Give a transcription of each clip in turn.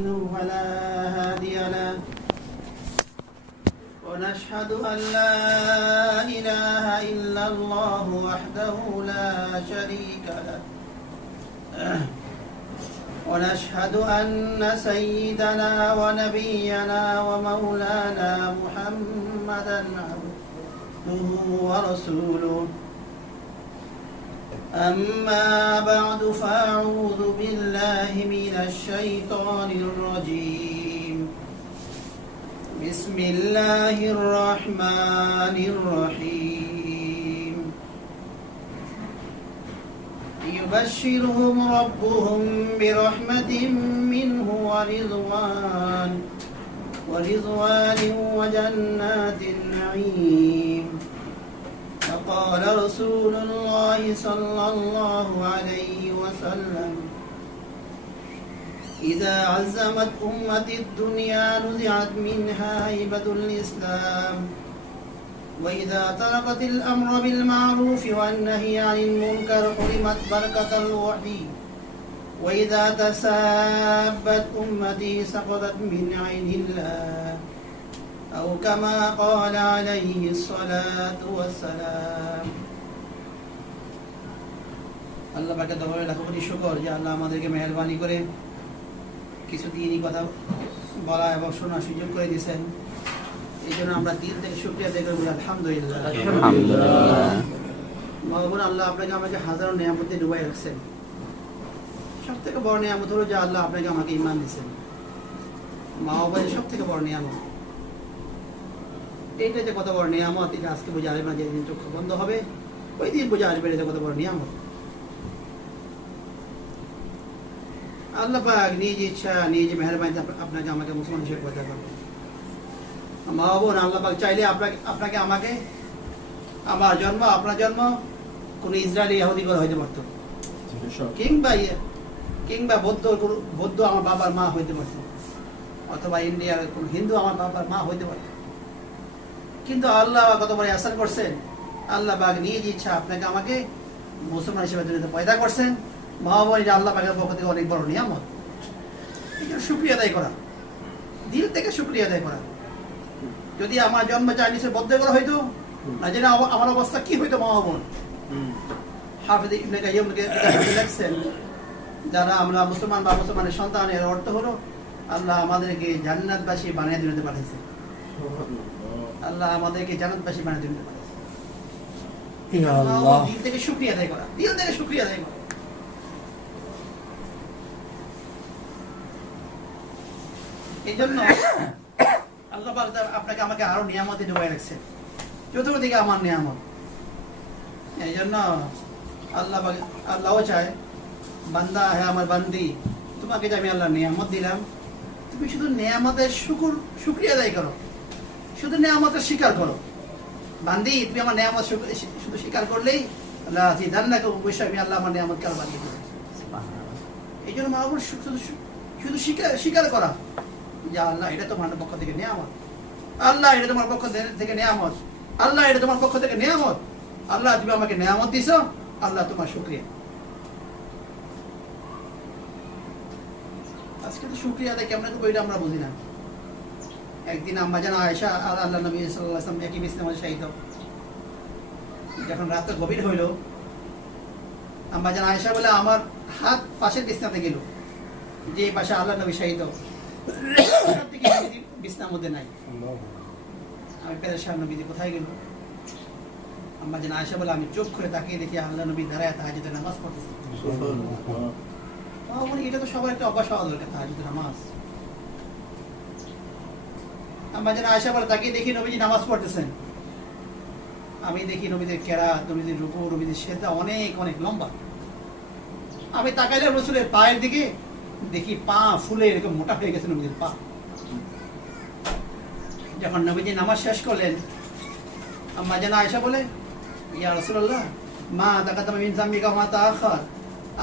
يضلل فلا هادي له ونشهد أن لا إله إلا الله وحده لا شريك له ونشهد أن سيدنا ونبينا ومولانا محمدا عبده ورسوله أما بعد فأعوذ بالله من الشيطان الرجيم بسم الله الرحمن الرحيم يبشرهم ربهم برحمة منه ورضوان وجنات النعيم فقال رسول الله صلى الله عليه وسلم إذا عزمت أمتي الدنيا نزعت منها هيبة الإسلام وإذا تركت الأمر بالمعروف والنهي عن المنكر حرمت بركة الوحي وإذا تسابت أمتي سقطت من عين الله أو كما قال عليه الصلاة والسلام আল্লাহ পাকের দরবারে লাখো কোটি শুকর যে আল্লাহ আমাদেরকে মেহেরবানি করে কিছু দিনই কথা বলা এবং শোনার সুযোগ করে দিয়েছেন। এই জন্য আমরা দিল থেকে শুকরিয়া আদায় করি, আলহামদুলিল্লাহ। মহান আল্লাহ আপনাকে আমাকে হাজারো নিয়ামতে ডুবাই রাখছেন। সব থেকে বড় নিয়ামত হলো যে আল্লাহ আপনাকে আমাকে ঈমান দিয়েছেন। মা বাবার সব থেকে বড় নিয়ামত এইটা, যে কত বড় নিয়ামত এটা আজকে বোঝা আসবে না। যেদিন চোখ বন্ধ হবে ওই দিন বোঝা আসবে এটা কত বড় নিয়ামত। আল্লাহ পাক নিজ ইচ্ছা নিজ মেহেরবানিতে আপনাকে আমাকে মুসলমান হিসেবে পয়দা করবেন। মা বোন, আল্লাহ পাক চাইলে আপনাকে আমাকে, আমার জন্ম আপনার জন্ম কোন ইসরায়েলি ইহুদি করে হইতে পারত, কিংবা বৌদ্ধ আমার বাবার মা হইতে পারত, অথবা ইন্ডিয়ার কোন হিন্দু আমার বাবার মা হইতে পারত। কিন্তু আল্লাহ কত বড় আসান করছেন, আল্লাহ পাক নিজ ইচ্ছা আপনাকে আমাকে মুসলমান হিসেবে দুনিয়াতে পয়দা করছেন। মহাবনী আল্লাহ পাকের পক্ষ থেকে অনেক বড় নিয়ামত। শুকরিয়া আদায় করা, দিল থেকে শুকরিয়া আদায় করা। যদি আমার জন্ম চাইনিজের বদ্ধ করা হইতো না, জেনে আমার অবস্থা কি হইতো মহাবন। হাফেজ ইবনে কাইয়্যিম লিখছেন, যারা আমরা মুসলমান বা মুসলমানের সন্তান, এর অর্থ হলো আল্লাহ আমাদেরকে জান্নাতবাসী বানিয়ে দিতে পাঠাইছে। আল্লাহ আমাদেরকে জান্নাতবাসী বানিয়ে দিতে পাঠাইছে। দিল থেকে শুকরিয়া আদায় করা, দিল থেকে শুকরিয়া আদায় করা। এই জন্য আল্লাহ পাক আপনাকে আমাকে আরো নিয়ামতে ডুবাই রাখছে, চতুর্দিকে আমার নিয়ামত। এই জন্য আল্লাহও চায়, বান্দা হ্যাঁ আমার বান্দি, তোমাকে যে আমি আল্লাহ নিয়ামত দিলাম, তুমি শুধু নিয়ামতের শুকরিয়া আদায় করো, শুধু নিয়ামতের স্বীকার করো। বান্দি, তুমি আমার নিয়ামত শুধু স্বীকার করলেই আল্লাহ জিদান্নাকা, অবশ্যই আমি আল্লাহ আমার নিয়ামতকে আরো বাড়িয়ে দেব। এই জন্য মা বাবার শুধু স্বীকার করা যে আল্লাহ এটা তোমার পক্ষ থেকে নিয়ামত, আল্লাহ এটা তোমার পক্ষ থেকে নিয়ামত, আল্লাহ এটা তোমার পক্ষ থেকে নিয়ামত, আল্লাহ তুমি আমাকে নিয়ামত দিছো, আল্লাহ তোমার শুকরিয়া। আজকে তো শুকরিয়া আদায় কেমন করবো এটা আমরা বুঝি না। একদিন আম্মা জান আয়েশা আর আল্লাহ নবী সাল্লাল্লাহু আলাইহি ওয়াসাল্লাম একই বিছানায় শায়িত। যখন রাত গভীর হইল, আম্মা জান আয়েশা বলে আমার হাত পাশের বিছানাতে গেল, যে পাশে আল্লাহ নবী শায়িত, বিছনার মধ্যে নাই। আমি পেরেশান, নবীজি কোথায় গেল? আম্মা জান আয়েশা বলে আমি চোখ করে তাকিয়ে দেখি আল্লাহ নবী দাঁড়ায় তাহাজ্জুদের নামাজ পড়তেছে। এটা তো সবার একটা অভ্যাস হওয়া দরকার, তাহাজ্জুদের নামাজ। আম্মা জান আয়েশা বলে তাকিয়ে দেখি নবীজি নামাজ পড়তেছেন। আমি দেখি নবীজির কেরাত, নবীজির রুকু, নবীজির সেজদা অনেক অনেক লম্বা। আমি তাকাইলে রাসূলের পায়ের দিকে, দেখি পা ফুলে এরকম মোটা হয়ে গেছে নবীজির পা। যখন নবীজি নামাজ শেষ করলেন, আম্মা জান আয়েশা বলে, ইয়া রাসূলুল্লাহ মা তাকাদ্দামা মিন যামবিকা ওয়া মা তাআখার,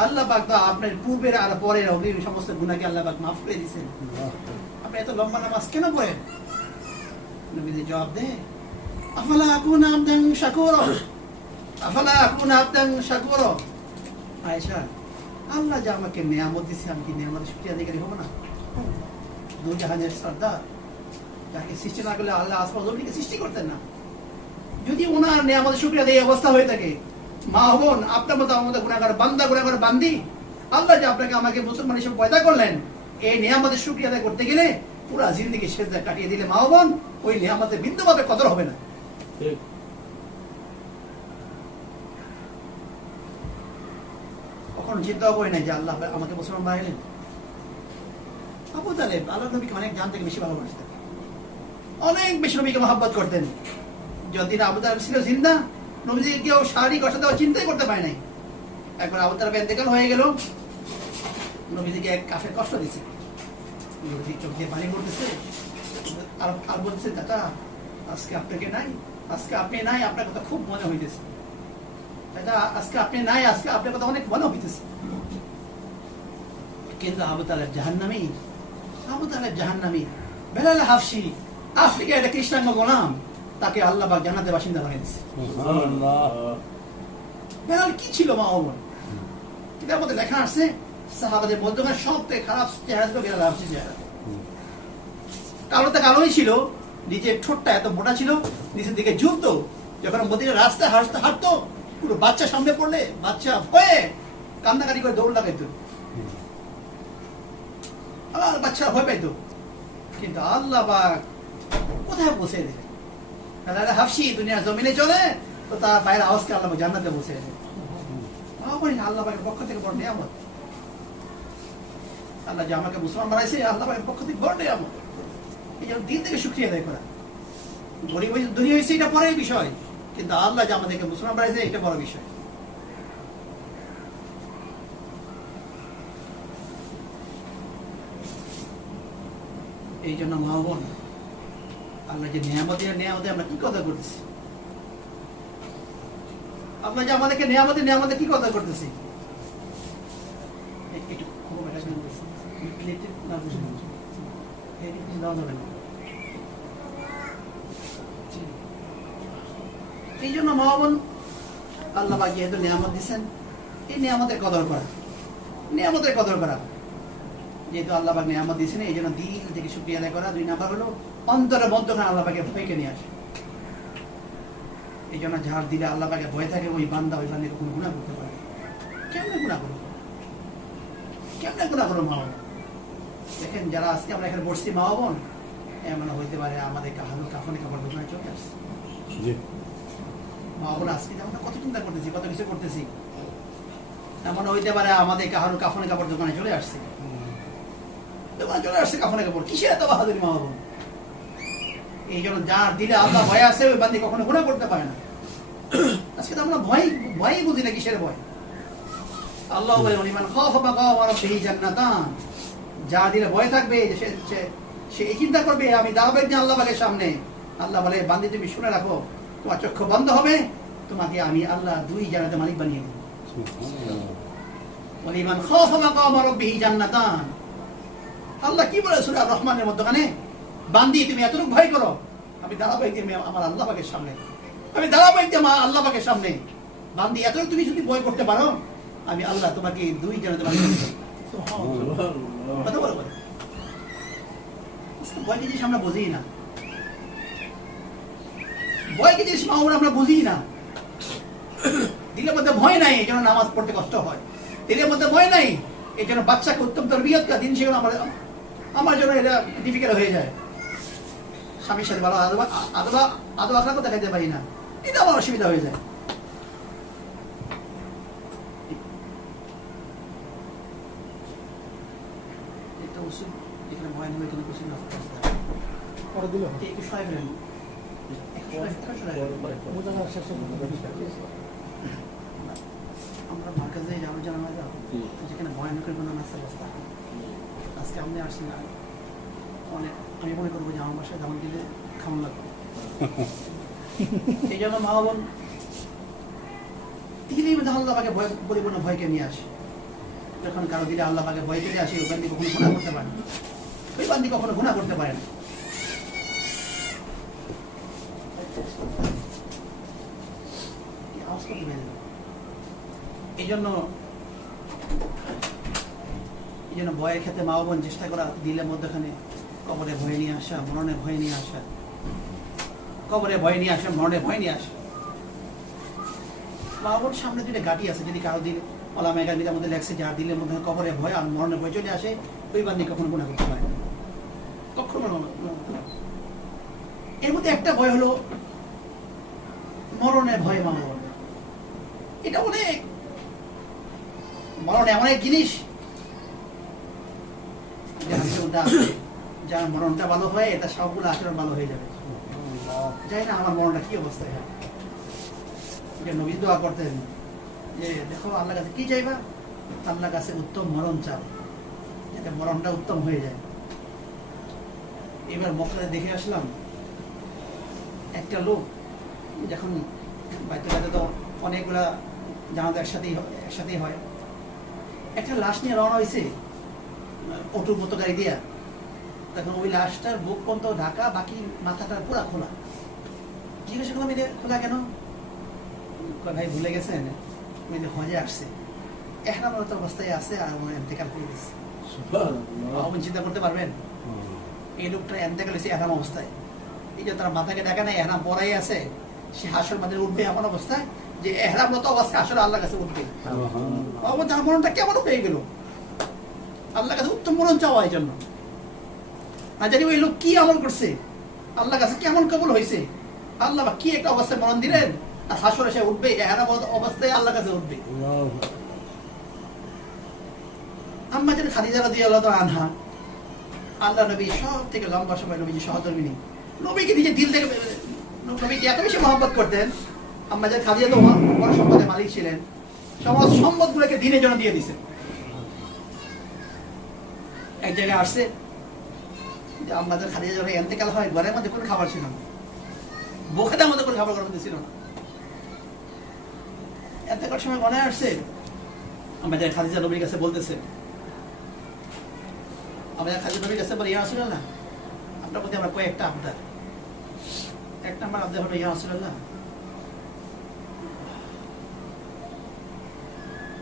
আল্লাহ পাক তো আপনার পূর্বের আর পরের সমস্ত গুনাহকে আল্লাহ পাক মাফ করে দিয়েছেন, আপনি এত লম্বা নামাজ কেন পড়েন? নবীজি জবাব দেয়, আফালা আকুনা আবদান শাকুরা, আফালা আকুনা আবদান শাকুরা। আয়েশা, আল্লাহ যে আমাকে নিয়ামত দিয়েছে, আমি কি নিয়ামতের শুকরিয়া আদায়কারী হব না? দুই জাহানের সর্দার, যাকে সৃষ্টি না করলে আল্লাহ আসমান জমিনকে সৃষ্টি করতেন না। যদি ওনার নিয়ামতের শুকরিয়া দিয়ে অবস্থা হয়ে থাকে, মা বোন আপনার মতো আমার মতো গুনাহগার বান্দা গুনাহগার বান্দি, আল্লাহ যে আপনাকে আমাকে মুসলমান হিসেবে পয়দা করলেন, এই নিয়ামতের শুকরিয়া আদায় করতে গেলে পুরা জিন্দেগি সেজদায় কাটিয়ে দিলে মা বোন ওই নিয়ামতের বিন্দুভাবে কদর হবে না। কখনো চিন্তাও করি নাই যে আল্লাহ আমাকে মুসলমান বানাইলেন। আবু তালেব আল্লাহ নবীকে অনেক জান থেকে বেশি ভালোবাসতেন, অনেক বেশি নবীকে মহব্বত করতেন। যতদিন আবু তালেব ছিল জিন্দা, নবীজিকে কেউ শারীরিক অসাধ্য চিন্তাই করতে পারে নাই। একবার আবু তালেব ইন্তেকাল হয়ে গেল, নবীজিকে এক কাফের কষ্ট দিচ্ছে, নবীজি চোখ দিয়ে পানি পড়তেছে আর বলছে, দাদা আজকে আপনাকে নাই, আজকে আপনি নাই, আপনার কথা খুব মনে হইতেছে, দাদা আজকে আপনি নাই, আজকে আপনার কথা অনেক মনে হইতেছে। কিন্তু আবু তালেব জাহান্নামী, আবু তালেব জাহান্নামী। বেলাল হাফসি আফ্রিকা একটা খ্রিস্টান গোলাম, তাকে আল্লাহ পাক জান্নাতের বাসিন্দা বানিয়ে দিয়েছে। বেলাল কি ছিল মা বোন? এটার মধ্যে লেখা আছে সাহাবাদের মধ্যখানে সবথেকে খারাপ চেহারা ছিল বেলাল হাফসি চেহারা। কালোতে কালোই ছিল, নিচের ঠোঁটটা এত মোটা ছিল, নিচের দিকে ঝুলতো। যখন মদিনার রাস্তায় হাঁটতো, পুরো বাচ্চা সামনে পড়লে বাচ্চা ভয়ে কান্নাকাটি করে দৌড় লাগাইতো, আবার বাচ্চারা ভয় পাইতো। কিন্তু আল্লাহ পাক কোথায় বসে দিলেন? হাফসি দুনিয়ার জমিনে চলে, তো তার বাইরে আওয়াজকে আল্লাহ পাক জান্নাতে বসে দিলেন। আল্লাহ পাকের পক্ষ থেকে বড় নিয়ামত। আল্লাহ যে আমাকে মুসলমান বানাইছে, আল্লাহ পাকের পক্ষ থেকে বড় নিয়ামত। এই জন্য দিন থেকে শুকরিয়া আদায় করা। গরিব দুনিয়া হয়েছে এটা পরের বিষয়, কিন্তু আল্লাহ যে আমাদেরকে মুসলমান বানাইছে এটা বড় বিষয়। এই জন্য মা বোন, আল্লাহ যে নিয়ামতে আমরা কি কথা করতেছি? আল্লাহ যে আমাদেরকে নিয়ামতে কি কথা করতেছি? এই জন্য মা বোন, আল্লাহ পাক যেহেতু নিয়ামত দিচ্ছেন, এই নিয়ামতের কদর করা, নিয়ামতের কদর করা। যেহেতু আল্লাহ পাক নিয়ামত দিয়েছেন, এই জন্য দিল থেকে শুকরিয়া আদায় করা। 2 নাম্বার হলো অন্তরের মধ্যখানে আল্লাহ পাকের ভয়কে নিয়ে আসে। এই জন্য যার দিলে আল্লাহ পাকে ভয় থাকে, ওই বান্দা ওই বান্দা কখনো গুনাহ করতে পারে। কেমনে গুনাহ করবো? কেমনে গুনাহ করবো মা বোন? দেখেন যারা আজকে আমরা এখানে বসছি মা বোন, এমন হইতে পারে আমাদের কাফনে কাপড় দোকানে চলে আসছে। মা বোন আজকে আমরা কত চিন্তা করতেছি, কত কিছু করতেছি, এমন হইতে পারে আমাদের কাফনে কাপড় দোকানে চলে আসছে। দোকানে চলে আসছে কাফনে কাপড়, কিসের এত বাহাদুরি মা বোন? এই জন্য যার দিলে আল্লাহ ভয় আছে, ওই বান্দি কখনো গুনাহ করতে পারে না। আজকে তো আমরা ভয়ই বুঝি না, কিসের ভয়? আল্লাহ বলে লিমান খাফা মাকাম রাব্বিহি জান্নাতান, যার দিলে ভয় থাকবে, সে এই চিন্তা করবে আমি দাঁড়াবো একদিন আল্লাহ পাকের সামনে। আল্লাহ বলে বান্দি তুমি শুনে রাখো, তোমার চক্ষু বন্ধ হবে, তোমাকে আমি আল্লাহ 2 জান্নাতের মালিক বানিয়ে দেব। লিমান খাফা মাকাম রাব্বিহি জান্নাতান। আল্লাহ কি বলে সূরা রহমানের মধ্যখানে, বান্দি তুমি এতটুকু ভয় করো, আমি দাঁড়াবো একদিন আমার আল্লাহ পাকের সামনে, আমি দাঁড়াবো একদিন আমার আল্লাহ পাকের সামনে। বান্দি এতটুকু তুমি যদি ভয় করতে পারো, আমি আল্লাহ তোমাকে 2 জান্নাতে বানিয়ে দেব। সুবহানাল্লাহ। ভয় কি জিনিস আমরা বুঝি না, ভয় কি জিনিস আমরা বুঝি না। দিলের মধ্যে ভয় নাই, এই জন্য নামাজ পড়তে কষ্ট হয়। দিলের মধ্যে ভয় নাই, এই জন্য বাচ্চাকে উত্তম তরবিয়ত কা দিন সেগুলো আমার জন্য এটা ডিফিকাল্ট হয়ে যায়। স্বামীর সাথে ভালো আদব আখলাকও দেখাতে পারি না, এটা আমার অসুবিধা হয়ে যায়। এটা ওষুধ এখানে ভয় নেবে, এখানে ওষুধ না পরে দিল একটু সহায় ফেলেন। আমরা মার্কাজে যাবো জানা যাও, যেখানে ভয়ানকের কোনো নাস্তা বস্তা। আজকে আপনি আসছেন না, অনেক আমি মনে করবো যে আমার বাসায় দাম দিলে খাওয়ান লাগবে। এই জন্য মা বোন দিলেই আল্লাহ পাকে ভয় পরিপূর্ণ ভয়কে নিয়ে আসে। যখন কারো দিলে আল্লাহ পাকে ভয় পেতে আসে, ওই বান্দি কখনো গুনাহ করতে পারে না, ওই বান্দি কখনো গুনাহ করতে পারে না। এই জন্য জন্য ভয়ের ক্ষেত্রে মা বোন চেষ্টা করা দিলের মধ্যখানে কবরে ভয় নিয়ে আসা, মরণে ভয় নিয়ে আসা, কবরে ভয় নিয়ে আসা, মরণে ভয় নিয়ে আসা। মা বোন সামনে দুইটা গাড়ি আছে, যদি কারো দিল ওলামা গাড়ির মধ্যে লেগছে যার দিলের মধ্যে কবরে ভয় আর মরণে ভয় চলে আসে, ওই বান্দি কখনো গুনাহ করতে পারে না, কখনো। এর মধ্যে একটা ভয় হলো মরণের ভয়। মা বোন এটা অনেক, মরণ এমন এক জিনিস যার মরণটা ভালো হয় এটা সবগুলো আচরণ ভালো হয়ে যাবে। যাই না আমার মরণটা কি অবস্থায় হয়। নবী দোয়া করতেন যে দেখো আল্লাহ কাছে কি চাইবা, আল্লাহ কাছে উত্তম মরণ চাও, যাতে মরণটা উত্তম হয়ে যায়। এবার মক্কাতে দেখে আসলাম একটা লোক, যখন বাইতুল্লাহতে তো অনেকগুলা জানাজা একসাথেই হয়, একটা লাশ নিয়ে রওনা হয়েছে অটোর মতো গাড়ি দিয়া। তখন ওই লাশটার বুক পর্যন্ত ঢাকা, বাকি মাথাটা পুরা খোলা। জিজ্ঞাসা করলাম এটা খোলা কেন? ভাই ভুলে গেছেন হজে আসছে, এহরামরত অবস্থায় আছে আর ইন্তেকাল করে গেছে। চিন্তা করতে পারবেন এই লোকটা ইন্তেকাল হয়েছে এহরাম অবস্থায়। এই যে তার মাথাকে দেখা নাই, এহরাম পরাই আছে, সে হাসর মাঝে উঠবে এমন অবস্থায় যে এহরামরত অবস্থায় আসলে আল্লাহর কাছে উঠবে। তার মরণটা কেমন হয়ে গেল? আল্লাহর কাছে উত্তম মরণ চাওয়া এই জন্য। না জানি ওই লোক কি আমল করছে, আল্লাহর কাছে কেমন কবুল হয়েছে, আল্লাহ কি একটা অবস্থায় মরণ দিলেন, আর হাসরে সে উঠবে এহরাম অবস্থায় আল্লাহর কাছে উঠবে। আম্মা যেন খাদিজা রাদিয়াল্লাহু তাআলা আনহা, আল্লাহ নবী সব থেকে লম্বা সময় নবীজি সহধর্মিণী, নবীকে নিজে দিল থেকে নবীকে এত বেশি মহব্বত করতেন। আম্মা যেন খাদিজা তো বড় সম্পদের মালিক ছিলেন, সমস্ত সম্পদগুলোকে দিনের জন্য দিয়ে দিয়েছেন। এক জায়গায় আসছে যে আমাদের খাদিজা যখন ইন্তেকাল হয়, ঘরের মধ্যে কোনো খাবার ছিল না, বোখাদের মধ্যে কোনো খাবার ঘরের মধ্যে ছিল না। ইন্তেকাল সময় মনে আসছে আমাদের খাদিজা নবীর কাছে বলতেছে, আমাদের খাদিজা নবীর কাছে বলে, ইয়া রাসূলুল্লাহ আপনার প্রতি আমরা কয়েকটা আবদার। এক নাম্বার আবদার হলো, ইয়া রাসূলুল্লাহ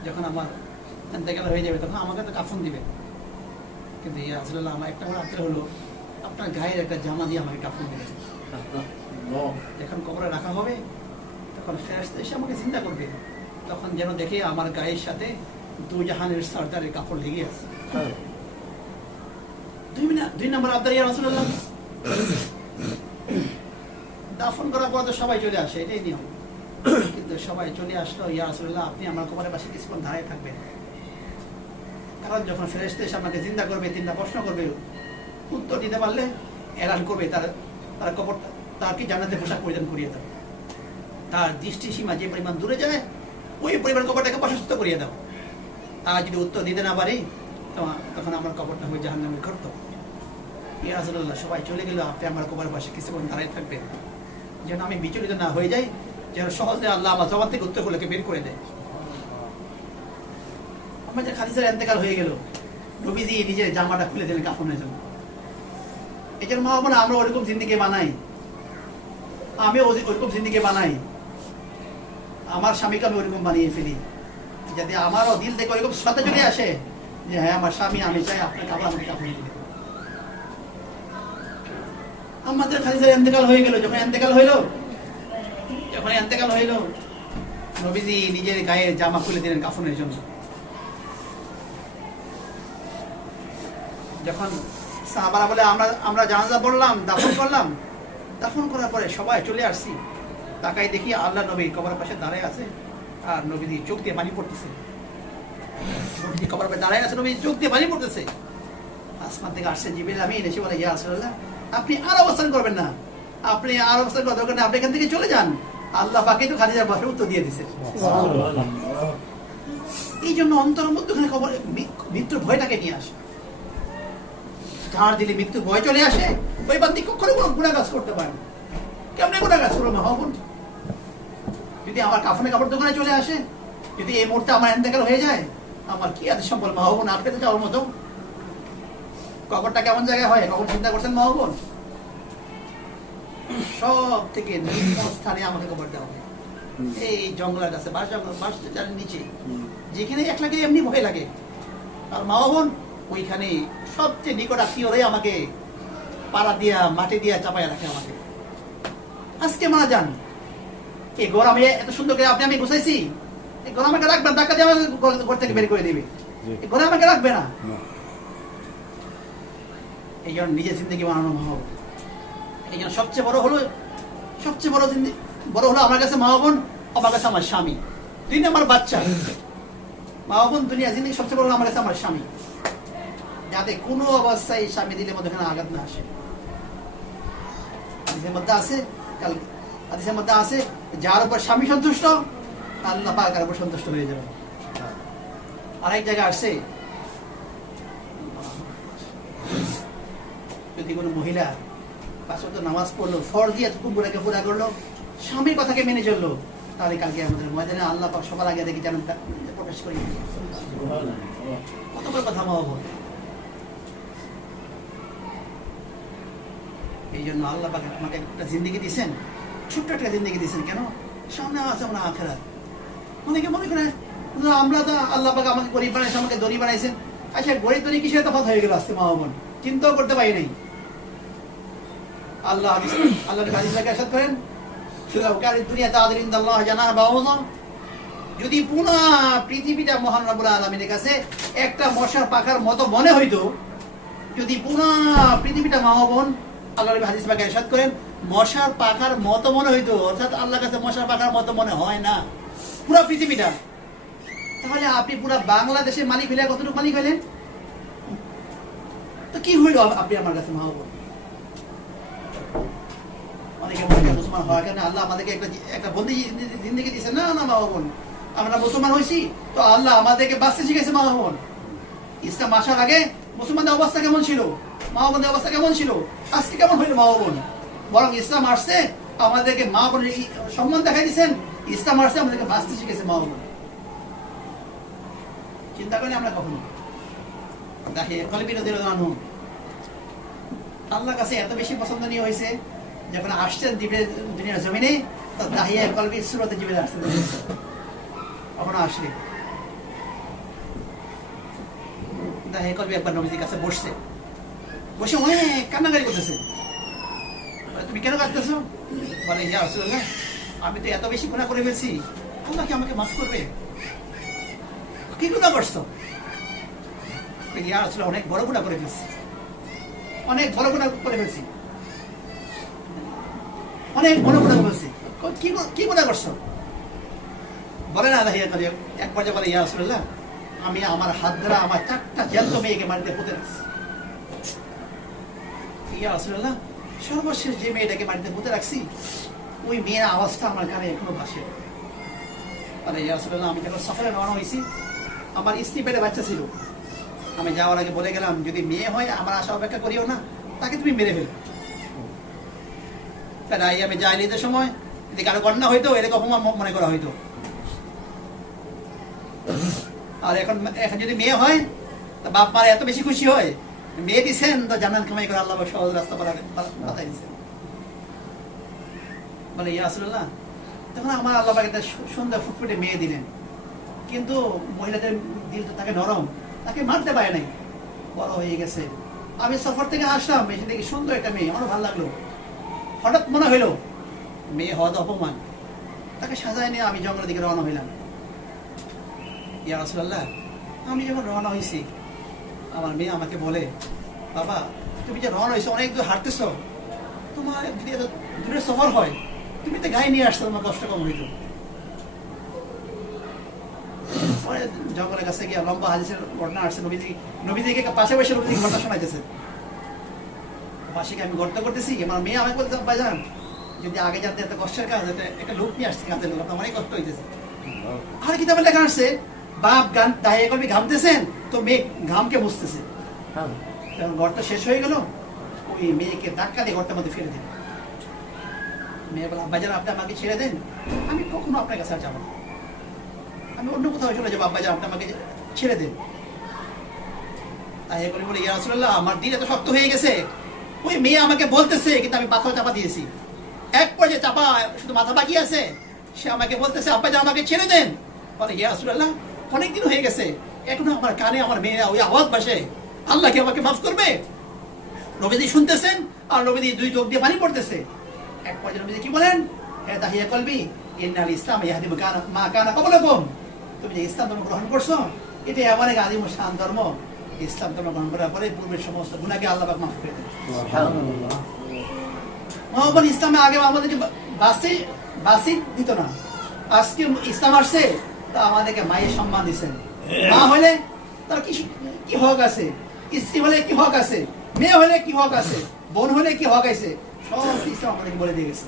যখন আমার ইন্তেকাল হয়ে যাবে তখন আমাকে তো কাফন দিবে, কিন্তু ইয়া রাসূলুল্লাহ আমার একটা আবদার হলো আপনার গায়ের একটা জামা দিয়ে আমাকে কাফন দিবেন। যখন কবরে রাখা হবে তখন ফেরেশতা এসে আমাকে চিন্তা করবে, তখন যেন দেখে আমার গায়ের সাথে দু জাহানের সর্দারের কাপড় লেগে আছে। 2 নম্বর আবদার, ইয়া রাসূলুল্লাহ দাফন করার পর তো সবাই চলে আসে, এটাই নিয়ম, কিন্তু সবাই চলে আসলো, ইয়া রাসূলুল্লাহ আপনি আমার কবরের পাশে কিছুক্ষণ দাঁড়িয়ে থাকবেন, কারণ যখন ফেরেশতা এসে আমাকে চিন্তা করবে, 3টা প্রশ্ন করবে, উত্তর দিতে পারলে এলান করবে তার কবর, তার কি জান্নাতে পোশাক পরিধান করিয়ে দাও, তার দৃষ্টি সীমা যে পরিমাণ দূরে যায় ওই পরিমাণ কবরটাকে প্রশস্ত করিয়ে দাও। আর যদি উত্তর দিতে না পারি তখন আমার কবরটা হয়ে জাহান্নামের গর্ত। ইয়া রাসূলুল্লাহ সবাই চলে গেল, আপনি আমার কবরের পাশে কিছুক্ষণ দাঁড়িয়ে থাকবেন, যেন আমি বিচলিত না হয়ে যাই, যেন সহজে আল্লাহ আমার জবান থেকে উত্তরগুলোকে বের করে দেয়। আমাদের খাদিজার ইন্তেকাল হয়ে গেল, নবীজি নিজের জামাটা খুলে দিলেন কাফনের জন্য। এই জন্য মা বোনেরা আমরা ওরকম জিন্দেগি বানাই, আমি ওরকম জিন্দেগি বানাই, আমার স্বামীকে আমি ওরকম বানিয়ে ফেলি, যাতে আমারও দিল থেকে ওরকম সাথে চলে আসে যে হ্যাঁ আমার স্বামী, আমি চাই আপনার কাপড় আমাকে কাপড় দিবে। আমাদের খাদিজার ইন্তেকাল হয়ে গেল, যখন ইন্তেকাল হইল নবীজি নিজের গায়ে জামা খুলে দিলেন কাফনের জন্য। যখন সাহাবারা বলে আমরা জানাজা পড়লাম, দাফন করলাম, দাফন করার পরে সবাই চলে আসছি, তাকাই দেখি আল্লাহ নবী কবরের পাশে দাঁড়ায় আছে আর নবীজি চোখ দিয়ে পানি পড়তেছে। নবীজি কবরের পাশে দাঁড়ায় আছে, নবীজি চোখ দিয়ে পানি পড়তেছে। আসমান থেকে আসছে জিবরিল আমিন, এসে বলে, ইয়া রাসূলুল্লাহ আপনি আর অবস্থান করবেন না, আপনি আর অবস্থান করার দরকার নেই, আপনি এখান থেকে চলে যান, আল্লাহ পাকই তো খাদিজার পাশে উত্তর দিয়ে দিছে। এই জন্য অন্তরের মধ্যখানে কবর মৃত্যুর ভয়টাকে নিয়ে আসে। ঝাড় দিলে মৃত্যুর ভয় চলে আসে, ওই বান্দি কখনো কোনো গুনাহ কাজ করতে পারে না। কেমনে গুনাহ কাজ করবো? মহাবুন যদি আমার কাফনে কাপড় দোকানে চলে আসে, যদি এই মুহূর্তে আমার ইন্তেকাল হয়ে যায়, আমার কি আছে সম্বল? মহাবুন আখেরাতে যাওয়ার মতো কবরটা কেমন জায়গায় হয় কখন চিন্তা করছেন মহাবুন? সব থেকে নিম্ন স্থানে আমাকে কবর দেওয়া হবে, এই জঙ্গলের কাছে, বাঁশ জঙ্গল, বাঁশ নিচে, যেখানে একলাকে এমনি ভয় লাগে। আর মহাবুন ওইখানে সবচেয়ে নিকট আত্মীয়রাই আমাকে পাড়া দিয়া মাটি দিয়া চাপায় রাখে আমাকে। আজকে মারা যান, এই ঘর আমি এত সুন্দর করে আমি গুছাইছি, এই ঘর আমাকে রাখবেন, ধাক্কা দিয়ে আমাকে ঘর থেকে বের করে দিবে, এই ঘরে আমাকে রাখবে না। এই জন্য নিজের জিন্দগি বানানো মহব। এই জন্য সবচেয়ে বড় হলো আমার কাছে মা বোন, আমার কাছে আমার স্বামী, দুই আমার বাচ্চা। মা বোন দুনিয়া জিন্দগি সবচেয়ে বড় আমার কাছে আমার স্বামী, যাতে কোনো অবস্থায় স্বামী দিলে মধ্যে আঘাত না আসে। হাদিসের মধ্যে আছে যার উপর স্বামী সন্তুষ্ট আল্লাহ পাক তার উপর সন্তুষ্ট হয়ে যাবে। আরেক জায়গায় আসছে যদি কোনো মহিলা 5 ওয়াক্ত নামাজ পড়লো, ফরজিয়াত কুম্বুরাকে পুরা করলো, স্বামীর কথাকে মেনে চললো, তাহলে কালকে আমাদের ময়দানে আল্লাহ পাক সবার আগে দেখি যেন প্রকাশ করি। কত বড় কথা মা বাবা। এই জন্য আল্লাহ পাক আমাকে একটা জিন্দগি দিয়েছেন, ছোট্ট একটা জিন্দগি দিয়েছেন। কেন? সামনে আছে আমরা আখেরাত। অনেকে মনে করে আমরা তো আল্লাহ পাক আমাকে গরিব বানাইছে, আমাকে ধনী বানাইছেন। আচ্ছা, গরিব ধনী কিসের তফাৎ হয়ে গেল আজকে মা বোন? চিন্তাও করতে পারি নাই। আল্লাহ হাদিসে ইরশাদ করেন, যদি পুরা পৃথিবীটা মহান রব্বুল আলামিনের কাছে একটা মশার পাখার মতো মনে হইতো, যদি পুরা পৃথিবীটা মা বোন আল্লাহ হাদিসে ইরশাদ করেন মশার পাখার মতো মনে হইতো, অর্থাৎ আল্লাহর কাছে মশার পাখার মতো মনে হয় না পুরা পৃথিবীটা, তাহলে আপনি পুরা বাংলাদেশের মালিক হইলে কতটুকু মালিক হইলেন? তো কি হইল আপনি আমার কাছে মা বোন? অনেকে মুসলমান হওয়ার কারণে আল্লাহ আমাদেরকে একটা বন্দি জিন্দগি দিয়েছে। না না মা বোন, আমরা মুসলমান হয়েছি তো আল্লাহ আমাদেরকে বাঁচতে শিখেছে মা বোন। ইসলাম আসার আগে মুসলমানদের অবস্থা কেমন ছিল, মা বোনদের অবস্থা কেমন ছিল, আজকে কেমন হইল মা বোন? বরং ইসলাম আসছে আমাদেরকে মা বোনের সম্মান দেখাই দিচ্ছেন, ইসলাম আসছে আমাদেরকে বাঁচতে শিখেছে মা বোন। চিন্তা করি আমরা কখনো দেখে কলবির আল্লাহর কাছে এত বেশি পছন্দনীয় হয়েছে, যখন আসছেন দুনিয়ার জমিনে দাহিয়া কলবি সুরতে জীবনে আসছেন। কখনো আসলে দাহিয়া কলবি একবার নবীজির কাছে বসছে, বসে অনেক কান্নাকারি করতেছে। তুমি কেন কাঁদতেছো? বলে ইয়া রাসূলুল্লাহ, আমি তো এত বেশি গুনাহ করে ফেলছি, আল্লাহ কি আমাকে মাফ করবে? কি গুনাহ করছো? ইয়া রাসূলুল্লাহ, অনেক বড় গুনাহ করে ফেলছি, অনেক বড় গুনাহ করে ফেলছি, অনেক বড় গুনাহ করেছি। কি গুনাহ করছো? বলে না দাহিয়া কলবি একবার যে বলে ইয়া রাসূলুল্লাহ, আমি আমার হাত দ্বারা আমার 4টা জ্যান্ত মেয়েকে মাটিতে পুঁতে রাখছি। ইয়া রাসূলুল্লাহ, সর্বশেষ যে মেয়েটাকে মাটিতে পুঁতে রাখছি ওই মেয়ের আওয়াজটা আমার কানে এখনো ভাসে। মানে ইয়া রাসূলুল্লাহ, আমি যখন সফরে রওনা হয়েছি, আমার স্ত্রী পেটে বাচ্চা ছিল, আমি যাওয়ার আগে বলে গেলাম যদি মেয়ে হয় আমার আশা অপেক্ষা করিও না, তাকে তুমি মেরে ফেলো। তাই আমি জাহিলিয়াতের সময় যদি কারো কন্যা হইতো এরকম মনে করা হইতো, আর এখন যদি মেয়ে হয় তা বাপ মারা এত বেশি খুশি হয়, মেয়ে দিচ্ছেন তো জান্নাত কামাই করে আল্লাহ সহজ রাস্তা বাতাই দিচ্ছেন। বলে ইয়া রাসূলুল্লাহ, তখন আমার আল্লাহ পাক একটা সুন্দর ফুটফুটে মেয়ে দিলেন, কিন্তু মহিলাদের দিল তো তাকে নরম, তাকে মারতে পারে নাই, বড় হয়ে গেছে। আমি সফর থেকে আসলাম, এসে দেখি সুন্দর একটা মেয়ে, আমার ভালো লাগলো। হঠাৎ মনে হইলো মেয়ে হওয়া তো অপমান, তাকে সাজায় নিয়ে আমি জঙ্গলের দিকে রওনা হইলাম। ইয়া রাসূলুল্লাহ, আমি যখন রওনা হয়েছি আমার মেয়ে আমাকে বলে, বাবা তুমি যে রওনা হয়েছো অনেক দূর হাঁটতেছ, তোমার যদি এত দূরের সফর হয় তুমি তো গায়ে নিয়ে আসতো, তোমার কষ্ট কম হইত। পরে জঙ্গলের কাছে গিয়ে লম্বা হাদিসের ঘটনা আসছে, নবীজিকে পাশে বসে নবীজিকে ঘটনা শোনাইতেছে। পাশে আমি গর্ত করতেছি, আমার মেয়ে আমাকে বলতে ভাইজান যদি আগে জানতে এত কষ্টের কাজ, একটা লোক নিয়ে আসছে কাজের লোক, আপনার অনেক কষ্ট হইতেছে। আর কিতাবে লেখা আসছে বাপ দাহিয়া কলবি ঘামতেছেন তো মেয়ে ঘামকে মুছতেছে। যখন গর্ত শেষ হয়ে গেল ওই মেয়েকে ধাক্কা দিয়ে গর্তের মধ্যে ফেলে দিল। মেয়ে বলে আব্বাজান আপনি আমাকে ছেড়ে দেন, আমি কখনো আপনার কাছে আর যাবো না, আমি অন্য কোথাও চলে যাবো, আব্বাজান আপনি আমাকে ছেড়ে দেন। দাহিয়া কলবি বলে ইয়া রাসূলুল্লাহ, আমার দিল এত শক্ত হয়ে গেছে, ওই মেয়ে আমাকে বলতেছে কিন্তু আমি পাথর চাপা দিয়েছি, এক পর্যায়ে চাপা শুধু মাথা বাকি আছে, সে আমাকে বলতেছে আব্বাজান আমাকে ছেড়ে দেন। বলে ইয়া রাসূলুল্লাহ, অনেকদিন হয়ে গেছে, এখনো আমার কানে আমার মেয়ে ওই আওয়াজ ভাসে, আল্লাহ কি আমাকে মাফ করবে? নবীজি শুনতেছেন আর নবীজি দুই চোখ দিয়ে পানি পড়তেছে। এক পর্যায়ে নবীজি কি বলেন, হে দাহিয়া কলবি ইন্নাল ইসলাম ইয়াহদি মা কানা ক্বাবলাকুম, তুমি যে ইসলাম ধর্ম গ্রহণ করছো এটা এমন এক আদিম শান ধর্ম, ইসলাম ধর্ম গ্রহণ করার পরে পূর্বের সমস্ত গুনাহকে আল্লাহ পাক মাফ করে দেন। সুবহানাল্লাহ। মহাবন ইসলামে আগে আমাদেরকে বাসি দিত না, আজকে ইসলাম আসছে তা আমাদেরকে মায়ের সম্মান দিচ্ছেন। মা হলে তার কি হক আছে, স্ত্রী হলে কি হক আছে, মেয়ে হলে কি হক আছে, বোন হলে কি হক আছে, সব ইসলাম আমাদেরকে বলে দিয়ে গেছে।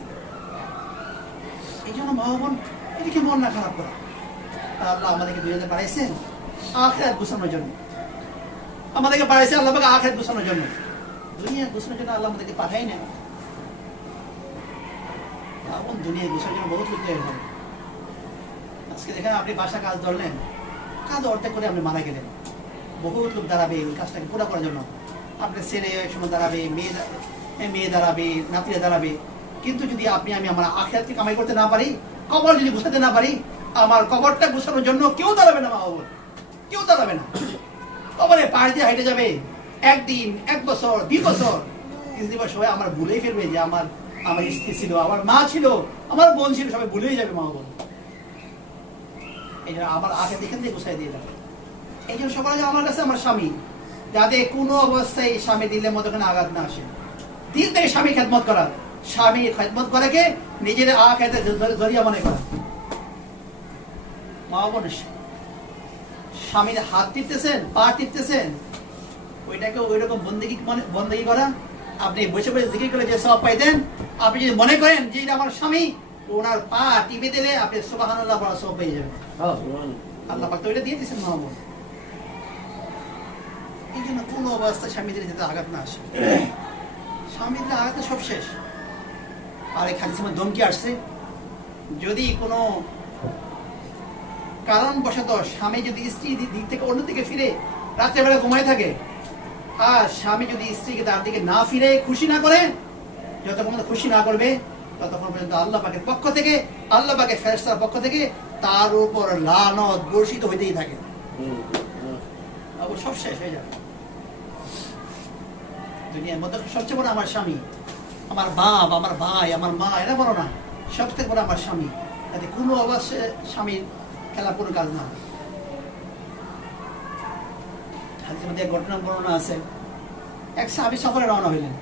এই জন্য মা বোন এদিকে মন না খারাপ করা। আল্লাহ আমাদেরকে দুনিয়াতে পাঠাইছেন আখিরাত গোছানোর জন্য, আমাদেরকে পাঠাইছে আল্লাহ পাক আখিরাত গোছানোর জন্য। দুনিয়া গোছানোর জন্য আল্লাহ আমাদেরকে পাঠাই না। এখন দুনিয়া গোছানোর জন্য বহুত লোক তৈরি হবে। আজকে দেখেন আপনি বাসা কাজ ধরলেন, কাজ অর্ধেক করে আপনি মারা গেলেন, বহুত লোক দাঁড়াবে ওই কাজটাকে পুরো করার জন্য। আপনার ছেলে এক সময় দাঁড়াবে, মেয়ে দাঁড়াবে, নাতিরা দাঁড়াবে। কিন্তু যদি আপনি আমার আখিরাতকে কামাই করতে না পারি, কবর যদি গুছাতে না পারি, আমার কবরটা গুছানোর জন্য কেউ দাঁড়াবে না। মা বাবা কেউ দাঁড়াবে না। কবরে পাড় দিয়ে হেঁটে যাবে, একদিন, 1 বছর, 2 বছর, কিছুদিন পর সবাই আমার ভুলেই ফেলবে যে আমার স্ত্রী ছিল, আমার মা ছিল, আমার বোন ছিল, সবাই ভুলেই যাবে মা বাবা। এই জন্য আমার আখিরাত এখান থেকে গুছাই দিয়ে যাবে। এই জন্য সকালে আমার কাছে আমার স্বামী, যাতে কোনো অবস্থায় স্বামী দিলের মতো কোনো আঘাত না আসে। দিল থেকে স্বামী খেদমত করা, স্বামী খেদমত করাকে নিজের আখিরাতের জরিয়া মনে করা। মা বোন স্বামীর হাত টিপতেছেন, পা টিপতেছেন, ওইটাকে ওইরকম বন্দেগি করা। আপনি বসে বসে জিকির করে যে সওয়াব পাইতেন, আপনি যদি মনে করেন যে এটা আমার স্বামী, ওনার পা টিপে দিলে আপনি সুবহানাল্লাহ বলা সওয়াব পেয়ে যাবেন। আল্লাহ পাক তো এটা দিয়ে দিয়েছেন মা বোন। এই জন্য কোনো অবস্থায় স্বামীদের যাতে আঘাত না আসে। স্বামীদের আঘাতে সব শেষ। আর এই খালি সময় ধমকি আসছে, যদি কোনো কারণবশত স্বামী যদি স্ত্রী দিক থেকে অন্যদিকে ফিরে রাত্রেবেলা ঘুমায় থাকে, আর স্বামী যদি স্ত্রীকে তার দিকে না ফিরে খুশি না করে, যতক্ষণ খুশি না করবে ততক্ষণ পর্যন্ত আল্লাহ পাকের পক্ষ থেকে, আল্লাহ পাকের ফেরেশতার পক্ষ থেকে তার উপর লানত বর্ষিত হইতেই থাকে। সব শেষ হয়ে যাবে। দুনিয়ার মধ্যে সবচেয়ে বড় আমার স্বামী, আমার বাপ, আমার ভাই, আমার মা, এরা বড় না, সবথেকে বড় আমার স্বামী। যাতে কোনো অবশ্যই স্বামীর খেলা কোনো কাজ না। হাদিসের মধ্যে ঘটনা বর্ণনা আছে, এক সাহাবী সফরে রওনা হইলেন।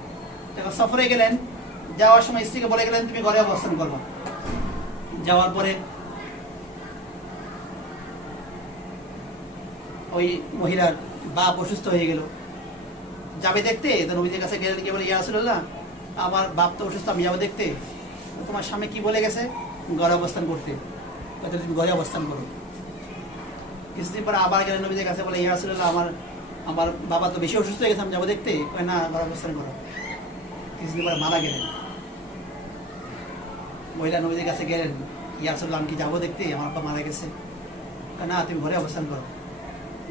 যখন সফরে গেলেন, যাওয়ার সময় স্ত্রীকে বলে গেলেন তুমি ঘরে অবস্থান করবা। যাওয়ার পরে ওই মহিলার বাপ অসুস্থ হয়ে গেল, যাবে দেখতে। তো নবীদের কাছে গেলেন, গিয়ে বলে ইয়া রাসূলুল্লাহ, আমার বাপ তো অসুস্থ, আমি যাবো দেখতে। তোমার স্বামী কি বলে গেছে? ঘরে অবস্থান করতে। তুমি ঘরে অবস্থান করো। কিছুদিন পরে আবার গেলেন নবীদের কাছে, বলে ইয়া রাসূলুল্লাহ, আমার বাবা তো বেশি অসুস্থ হয়ে গেছে, আমি যাবো দেখতে। না, ঘরে অবস্থান করো। কিছুদিন পরে মারা গেলেন। মহিলা নবীদের কাছে গেলেন, ইয়া রাসূলুল্লাহ, আমি কি যাবো দেখতে, আমার বাবা মারা গেছে? না, তুমি ঘরে অবস্থান করো।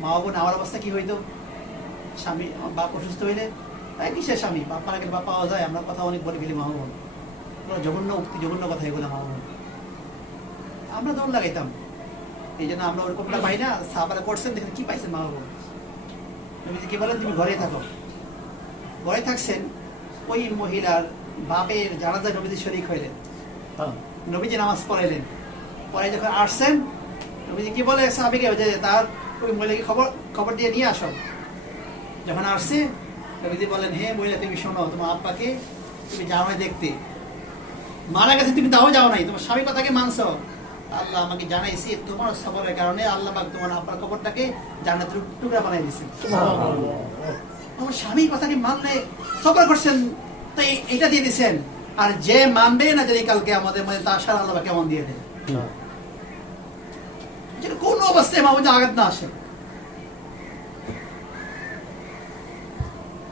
মা বোন আমার অবস্থা কি হইতো? স্বামী বাপ অসুস্থ হইলে কিসের স্বামী, বাপ মারা গেলে বাপ পাওয়া যায়। আমরা কথা অনেক বলে ফেলি মা বোন, জঘন্য উক্তি, জঘন্য কথা এগুলো মা বোন। আমরা দৌড় লাগাইতাম। এই জন্য আমরা ওরকমটা পাই না। সাহাবারা করছেন, দেখেন কি পাইছেন মা বোন। নবীজি কি বলেন, তুমি ঘরে থাকো। ঘরে থাকছেন, ওই মহিলার বাপের জানাজায় নবীজি শরীক হইলেন, নবীজি নামাজ পড়াইলেন। পরে যখন আসছেন, নবীজি কি বলে সাহাবীকে যে তার ওই মহিলাকে খবর দিয়ে নিয়ে আসো। যখন আসছে, নবীজি বলেন, হে মহিলা, তুমি শোনো, তোমার আব্বাকে তুমি যাও নাই দেখতে, মারা গেছে, তুমি তাও যাও নাই, তোমার স্বামী কথাকে মানছো। আল্লাহ আমাকে জানাইছি, তোমার সবরের কারণে আল্লাহ পাক তোমার আব্বার কবরটাকে জান্নাতের টুকরা বানাই দিয়েছে। আমার স্বামীর কথাকে মানলে সবর করছেন, তাই এটা দিয়ে দিচ্ছেন। আর যে মানবে না, যদি কালকে আমাদের মধ্যে তার সারা আল্লাহ কেমন দিয়ে দেয়। কোন অবস্থায় মা বোন আঘাত না আসে।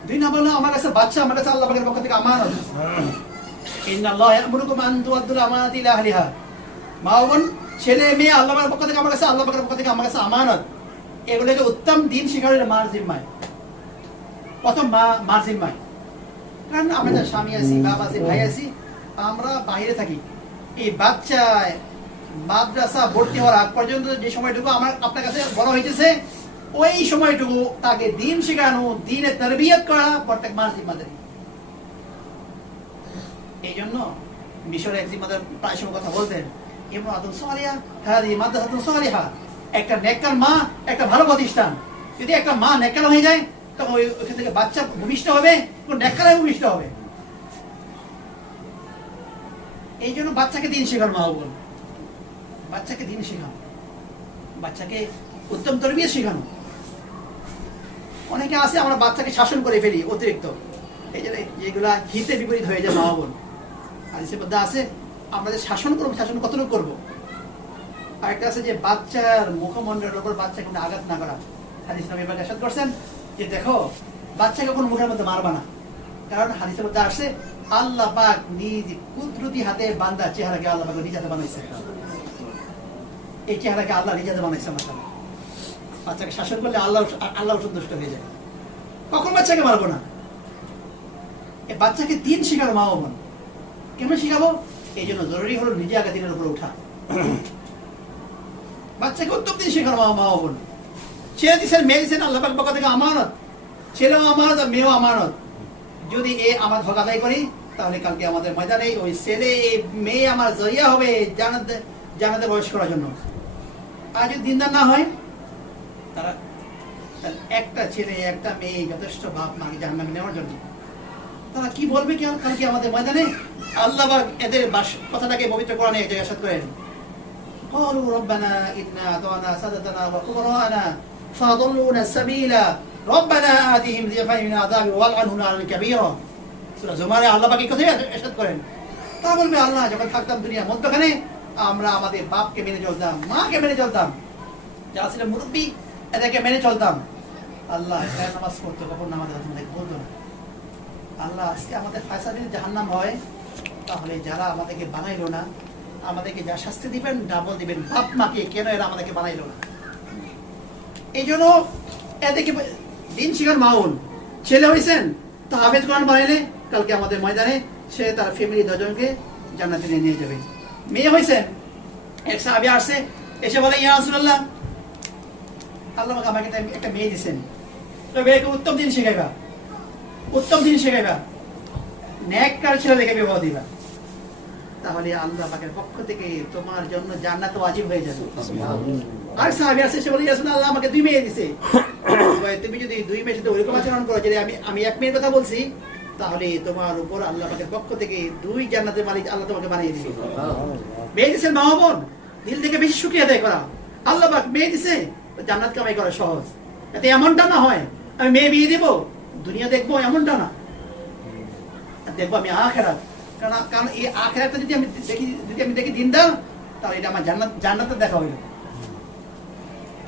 দুই নম্বর হলো আমার কাছে বাচ্চা, আমার কাছে আল্লাহ পাকের পক্ষ থেকে আমানত। ইন্নাল্লাহ ইয়া'মুরুকুম আন তু'আদ্দুল আমানাতি ইলা আহলিহা। মা বোন, ছেলে মেয়ে আল্লাহ পাকের পক্ষ থেকে আমার কাছে, আল্লাহ পাকের পক্ষ থেকে আমার কাছে আমানত। এগুলোকে উত্তম দিন শিখানোর মার জিম্মায়, প্রথম মার জিম্মায়। কারণ আমাদের স্বামী আছি, বাপ আছি, ভাই আছি, আমরা বাইরে থাকি। এই বাচ্চায় মাদ্রাসা ভর্তি হওয়ার আগ পর্যন্ত যে সময়টুকু আমার আপনার কাছে বলা হইতেছে, ওই সময়টুকু তাকে দিন শেখানো, দিনে তারবিয়ত করা প্রত্যেক মাস জিম্মাদারি। এই জন্য মিশরের এক জিম্মাদার প্রায় সময় কথা বলতেন, ইমরাতুন সালিহা হাযিহি মাদ্রাসাতুন সালিহা, একটা নেককার মা একটা ভালো প্রতিষ্ঠান। যদি একটা মা নেককার হয়ে যায় তখন ওইখান থেকে বাচ্চা ভূমিষ্ঠ হবে, নেককারাই ভূমিষ্ঠ হবে। এই জন্য বাচ্চাকে দিন শেখানো, মা বল বাচ্চাকে দিন শেখানো, বাচ্চাকে উত্তম তরবিয়ত শেখানো। অনেকে আছে আমরা বাচ্চাকে শাসন করে ফেলি অতিরিক্ত, এই যে যেগুলা হিতে বিপরীত হয়ে যায়, মা বল হাদিসের মধ্যে আছে আমরা যে শাসন করবো, শাসন কতটুকু করবো। আরেকটা আছে যে বাচ্চার মুখমণ্ডলের উপর বাচ্চাকে আঘাত না করা। হাদিস নবী পাক ইরশাদ করছেন যে দেখো বাচ্চাকে কখনো মুখের মধ্যে মারবা না, কারণ হাদিসের মধ্যে আসছে আল্লাহ পাক নিজ কুদরতি হাতে বান্দার চেহারাকে আল্লাহ পাক নিজ হাতে বানাইছে। এই চেহারাকে আল্লাহ নিজ হাতে বানাইছে। মাশাআল্লাহ, বাচ্চাকে শাসন করলে আল্লাহ সন্তুষ্ট হয়ে যায়। কখন বাচ্চাকে মারবো না, এই বাচ্চাকে দিন শেখানো। মা বোন কেমন শিখাবো? এই জন্য জরুরি হলো নিজে আগে দিনের উপরে উঠা, বাচ্চাকে উত্তম দিন শেখানো। মা বোন ছেলে দিচ্ছেন মেয়ে দিচ্ছেন আল্লাহ পাক পক্ষ থেকে আমানত, ছেলেও আমানত আর মেয়েও আমানত। যদি আমার হক আদায় করি তাহলে কালকে আমাদের ময়দানে ওই ছেলে মেয়ে আমার জরিয়া হবে জান্নাতে প্রবেশ করার জন্য। আর যদি দিনদার না হয় তারা একটা ছেলে একটা মেয়ে যথেষ্ট বাপ মাকে জাহান্নামে নেওয়ার জন্য। তারা কি বলবে কি কালকে আমাদের ময়দানে? আল্লাহ পাক এদের কথাটাকে পবিত্র কোরআনে এক জায়গায় ইরশাদ করেন, قالوا ربنا إنا أطعنا سادتنا وكبراءنا فأضلونا السبيل ربنا آتهم ضعفين من العذاب والعنهم لعنا كبيرا। সূরা জুমারে আল্লাহ পাক এই কথা ইরশাদ করেন। তারা বলবে আল্লাহ যখন থাকতাম দুনিয়ার মধ্যখানে আমরা আমাদের বাপকে মেনে চলতাম, মাকে মেনে চলতাম, যারা ছিল মুরব্বী এদেরকে মেনে চলতাম। আল্লাহ নামাজ পড়তো, কখন নামাজের কথা বলতো না। আল্লাহ আজকে আমাদের ফয়সালা যদি জাহান্নাম হয় তাহলে যারা আমাদেরকে বানাইলো না, আমাদেরকে যা শাস্তি দিবেন ডাবল দিবেন বাপ মাকে, কেন এরা আমাদেরকে বানাইলো না। এই জন্য এদেরকে দিন শিখার মাউন। ছেলে হয়েছেন তা হাফেজ কোরআন বানাইলে কালকে আমাদের ময়দানে সে তার ফ্যামিলি 10 জনকে জান্নাতে নিয়ে যাবে। মেয়ে হয়েছেন এক সাহাবী আসছে এসে বলে ইয়া রাসূলুল্লাহ আল্লাহ আমাকে একটা মেয়ে দিয়েছেন, তো মেয়েকে উত্তম দিন শেখাইবা, উত্তম দিন শেখাইবা, নেককার ছেলে দেখে বিবাহ দিবা, তাহলে আল্লাহ পাকের পক্ষ থেকে তোমার জন্য জান্নাত ওয়াজিব হয়ে যাবে। আর সাহাবী আসে এসে বলে ইয়া রাসূলুল্লাহ আল্লাহ আমাকে 2 মেয়ে দিয়েছে, তুমি যদি 2 মেয়ের সাথে ওইরকম আচরণ করো যে আমি এক মেয়ের কথা বলছি, তাহলে তোমার উপর আল্লাহ পাকের পক্ষ থেকে 2 জান্নাতের মালিক আল্লাহ তোমাকে বানিয়ে দিবে। মেয়ে দিয়েছেন মা বোন, দিল থেকে বেশি শুকরিয়া আদায় করা। আল্লাহ পাক মেয়ে দিয়েছে, জান্নাত কামাই করা সহজ। এতে এমনটা না হয় আমি মেয়ে বিয়ে দেবো দুনিয়া দেখবো, এমনটা না, দেখবো আমি আখিরাত। কারণ এই আখিরাতটা যদি আমি দেখি দিনদার, তাহলে এটা আমার জান্নাতে দেখা হইল।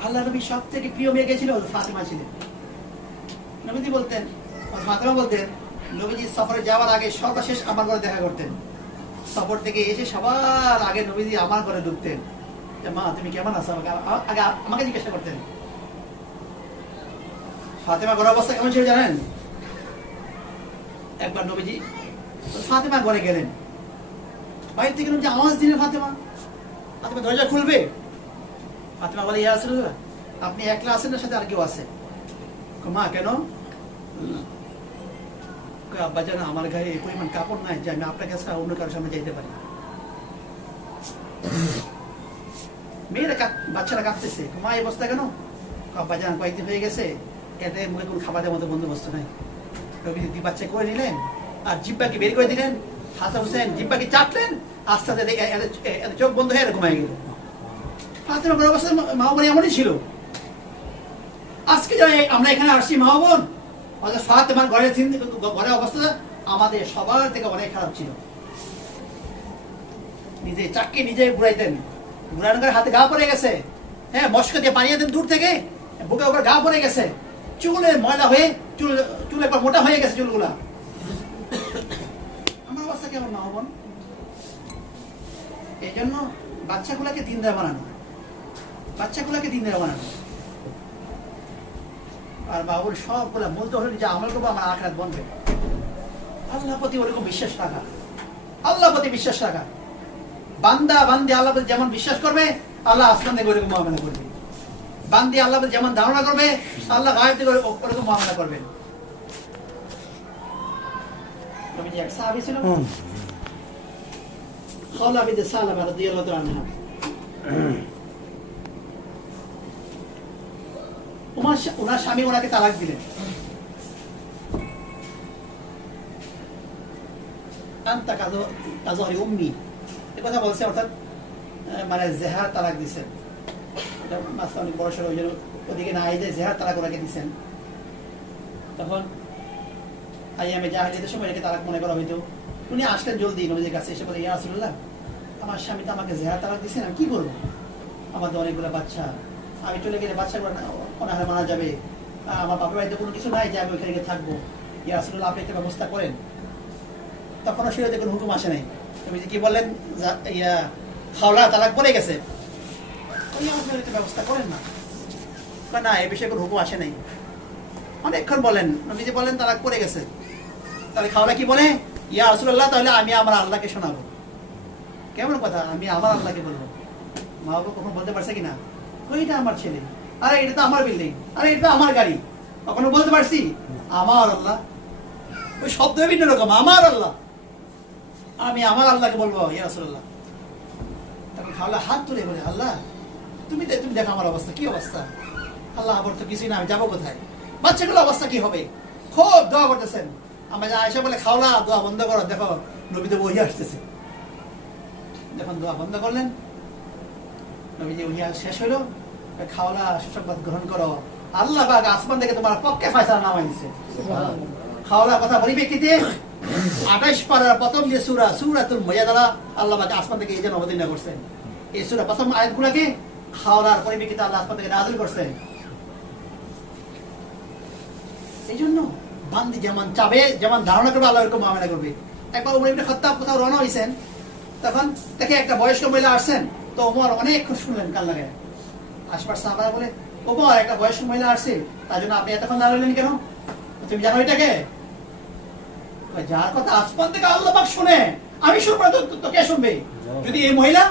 আল্লাহ নবী সব থেকে প্রিয় মেয়ে গেছিল ফাতেমা ছিলেন। নবীজি বলতেন, ফাতেমা বলতেন নবীজি সফরে যাওয়ার আগে সর্বশেষ আমার ঘরে দেখা করতেন। সফর থেকে এসে সবার আগে নবীজি আমার ঘরে ঢুকতেন, মা তুমি কেমন আছো আগে আমাকে জিজ্ঞাসা করতেন। ফাতেমা ঘরের অবস্থা কেমন ছিল জানেন? একবার নবীজি ফাতেমা ঘরে গেলেন, বাইরে থেকে নবীজি আওয়াজ দিলেন ফাতেমা দরজা খুলবে। ফাতেমা বলে ইয়া রাসূলুল্লাহ আপনি একলা আছেন না সাথে আর কেউ আছে? মা কেন? আব্বা জান আমার গায়ে এই পরিমাণ কাপড় নাই যে আমি আপনার কাছে অন্য কারোর সামনে যাইতে পারি। মেয়েরা বাচ্চারা কাঁদতেছে, মা এই অবস্থা কেন? আব্বা জান কয়েকদিন হয়ে গেছে, এতে মুখে কোনো খাবারের মতো বন্দোবস্ত নাই। রবি বাচ্চা করে নিলেন আর জিব্বাকে বের করে দিলেন। হাসান হোসেন জিব্বাকে চাটলেন, আস্তে আস্তে চোখ বন্ধ হয়ে এরকম হয়ে গেল। ফাতেমা ঘরের অবস্থা মা বোন এমনই ছিল। আজকে আমরা এখানে আসছি মা বোন, ফাতেমার ঘরের অবস্থা আমাদের সবার থেকে অনেক খারাপ ছিল। নিজে চাককে নিজে ঘুরাইতেন, ঘুরানোর করে হাতে ঘা পড়ে গেছে, হ্যাঁ মস্ক দিয়ে পানিয়ে দেন দূর থেকে, বুকে ওপর ঘা পড়ে গেছে, চুলে ময়লা হয়ে চুল একবার মোটা হয়ে গেছে চুলগুলা। আমার অবস্থা কেমন মা বোন? এই জন্য বাচ্চাগুলাকে দিনদার বানানো, বাচ্চাগুলাকে দিনদার বানানো। আর বাবুর সবগুলা বলতে হলো যে আমল করবো আমার আখিরাত বনবে। আল্লাহ প্রতি ওরকম বিশ্বাস রাখা, আল্লাহ প্রতি বিশ্বাস রাখা। বান্দা বান্দি আল্লাহ প্রতি যেমন বিশ্বাস করবে আল্লাহ আসমান থেকে ওরকম মুআমালা করবে। বান্দি আল্লাহ যেমন ধারণা করবে আল্লাহ গায়েব থেকে ওরকম মুআমালা করবেন। নবীজি এক সাহাবী ছিল খাওলা বিনতে সালামা রাদিয়াল্লাহু তাআলা আনহা। ওনার স্বামী ওনাকে তালাক দিলেন। আনতা কাজরি উম্মি এই কথা বলছে, অর্থাৎ মানে জেহার তালাক দিছেন। এটা মাসলা অনেক বড় সড়, ওই জন্য ওদিকে না আই যায় জেহার তালাক ওনাকে দিছেন। তখন আইয়ামে জাহিলিয়াতের সময় এটাকে তালাক মনে করা হইতো। উনি আসলেন জলদি নবীজির কাছে, এসে বলে ইয়া রাসূলুল্লাহ, আমার স্বামী তো আমাকে জেহার তালাক দিছেন, আমি কি করবো? আমার তো অনেকগুলো বাচ্চা, আমি চলে গেলে বাচ্চাগুলো অনাহারে মারা যাবে, আমার বাপের বাড়িতে কোনো কিছু নাই যে আমি ওইখানে গিয়ে থাকবো। ইয়া রাসূলুল্লাহ, আপনি একটা ব্যবস্থা করেন। তখনও শরীয়তে কোনো হুকুম আসে নাই। নবীজি কি বললেন? ইয়া খাওলা তালাক পড়ে গেছে, ওই একটা ব্যবস্থা করেন না। না, এই বিষয়ে কোনো হুকুম আসে নাই। অনেকক্ষণ বলেন, নবীজি বলেন তালাক পড়ে গেছে। তাহলে খাওলা কি বলে? ইয়া রাসূলুল্লাহ, তাহলে আমি আমার আল্লাহকে শোনাবো। কেমন কথা, আমি আমার আল্লাহকে বলবো? মা বাবা কখন বলতে পারছে কিনা ওইটা আমার ছেলে, আরে এটা তো আমার বিল্ডিং, আরে এটা তো আমার গাড়ি, কখনো বলতে পারছি আমার আল্লাহ? ওই শব্দ ভিন্ন রকম, আমার আল্লাহ, আমি আমার আল্লাহকে বলবো ইয়া রাসূলুল্লাহ। তখন খাওলা হাত তুলে বলে, আল্লাহ তুমি দেখো আমার অবস্থা, কি অবস্থা? আল্লাহ, আমার তো কিছুই না, আমি যাবো কোথায়? বাচ্চাগুলো অবস্থা কি হবে? খুব দোয়া করতেছেন। আমরা আয়েশা বলে, খাওলা দোয়া বন্ধ করো, দেখো নবী তো ওহী আসতেছে। যখন দোয়া বন্ধ করলেন, নবীজি ওহী শেষ হলো, খাওলা সুসংবাদ গ্রহণ করো, আল্লাহ পাক আসমান থেকে তোমার পক্ষে ফয়সালা নামাই দিয়েছে। খাওলা কথা পরিপ্রেক্ষিতে 28 পারার প্রথম যে সূরা, সূরাতুল মুজাদালা, আল্লাহ পাক আসমান থেকে এই জন্য অবতীর্ণ করছেন। এই সূরা প্রথম আয়াতগুলোকে খাওলার পরিপ্রেক্ষিতে আল্লাহ আসমান থেকে নাযিল করছেন। এই জন্য বান্দি যেমন চাবে, যেমন ধারণা করবে, আল্লাহ এরকম মুআমালা করবে। একবার ওমর ইবনে খাত্তাব কোথাও রওনা হয়েছেন, তখন দেখে একটা বয়স্ক মহিলা আসছেন। তো ওমর অনেক খুশি শুনলেন, কাল লাগে। আশপাশ সাহাবারা বলে, ওমর একটা বয়স্ক মহিলা আসছে, তার জন্য আপনি এতক্ষণ দাঁড়ালেন কেন? তুমি জানো এটাকে? যার কথা আসমান থেকে আল্লাহ পাক শুনে, আমি শুনবো না তো কে শুনবে? যদি এই মহিলা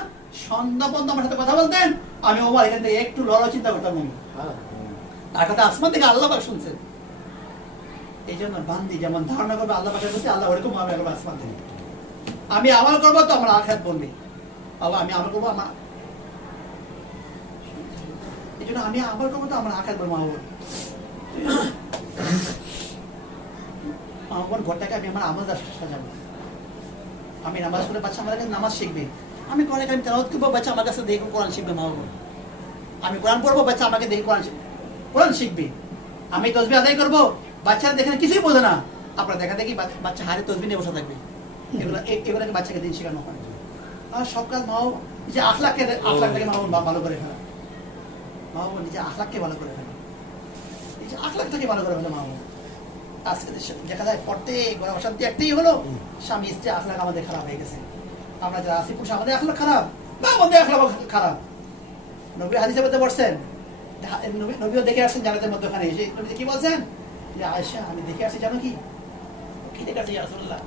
সন্ধ্যা পর্যন্ত আমার সাথে কথা বলতেন, আমি ওমর এখান থেকে একটু লড়ার চিন্তা করতাম না। তার কথা আসমান থেকে আল্লাহ পাক শুনছেন। এই জন্য বান্দি যেমন ধারণা করবে আল্লাহ পাকের প্রতি, আল্লাহ ওরকম মুআমালা করবে আসমান থেকে। আমি আমল করবো তো আমার আখিরাত বলবে, আল্লাহ আমি আমল করবো আমার, এই জন্য আমি আমল করবো তো আমার আখিরাত বলবো। আমার ঘরটাকে আমি আমার আমল সাজাবো। আমি নামাজ পড়ে বাচ্চা আমার কাছে নামাজ শিখবে, আমি কোরআন কারীম তেলাওয়াত করবো, বাচ্চা আমার কাছে দেখে কোরআন শিখবে। মা বাবা, আমি কোরআন পড়বো, বাচ্চা আমাকে দেখে কোরআন শিখবে। আমি তাসবিহ আদায় করবো, বাচ্চারা দেখেন কিছুই বোঝে না, আপনারা দেখা দেখি বাচ্চা হারে তাসবিহ নিয়ে বসে থাকবে। এগুলোকে বাচ্চাকে দিন শেখানো হয়। আর সব কাজ মা বাবা নিজে আখলাকটাকে মা বাবা ভালো করে ফেলা, মা বাবা নিজে আখলাককে ভালো করে ফেলা, নিজে আখলাকটাকে ভালো করে ফেলা মা বাবা। আজকে দেখা যায় পড়তে ঘরে অশান্তি একটাই হলো, স্বামী স্ত্রী আখলাক আমাদের খারাপ হয়ে গেছে। আমরা যারা আছি পুরুষ, আমাদের আখলাক খারাপ, না আমাদের আখলাক খারাপ। নবী হাদিসে বলতে পারছেন, নবীও দেখে আসছেন জান্নাতের মধ্যখানে এসে, নবী কি বলছেন যে আয়েশা আমি দেখে আসছি, জানো কি দেখে আসছি ইয়া রাসূলুল্লাহ,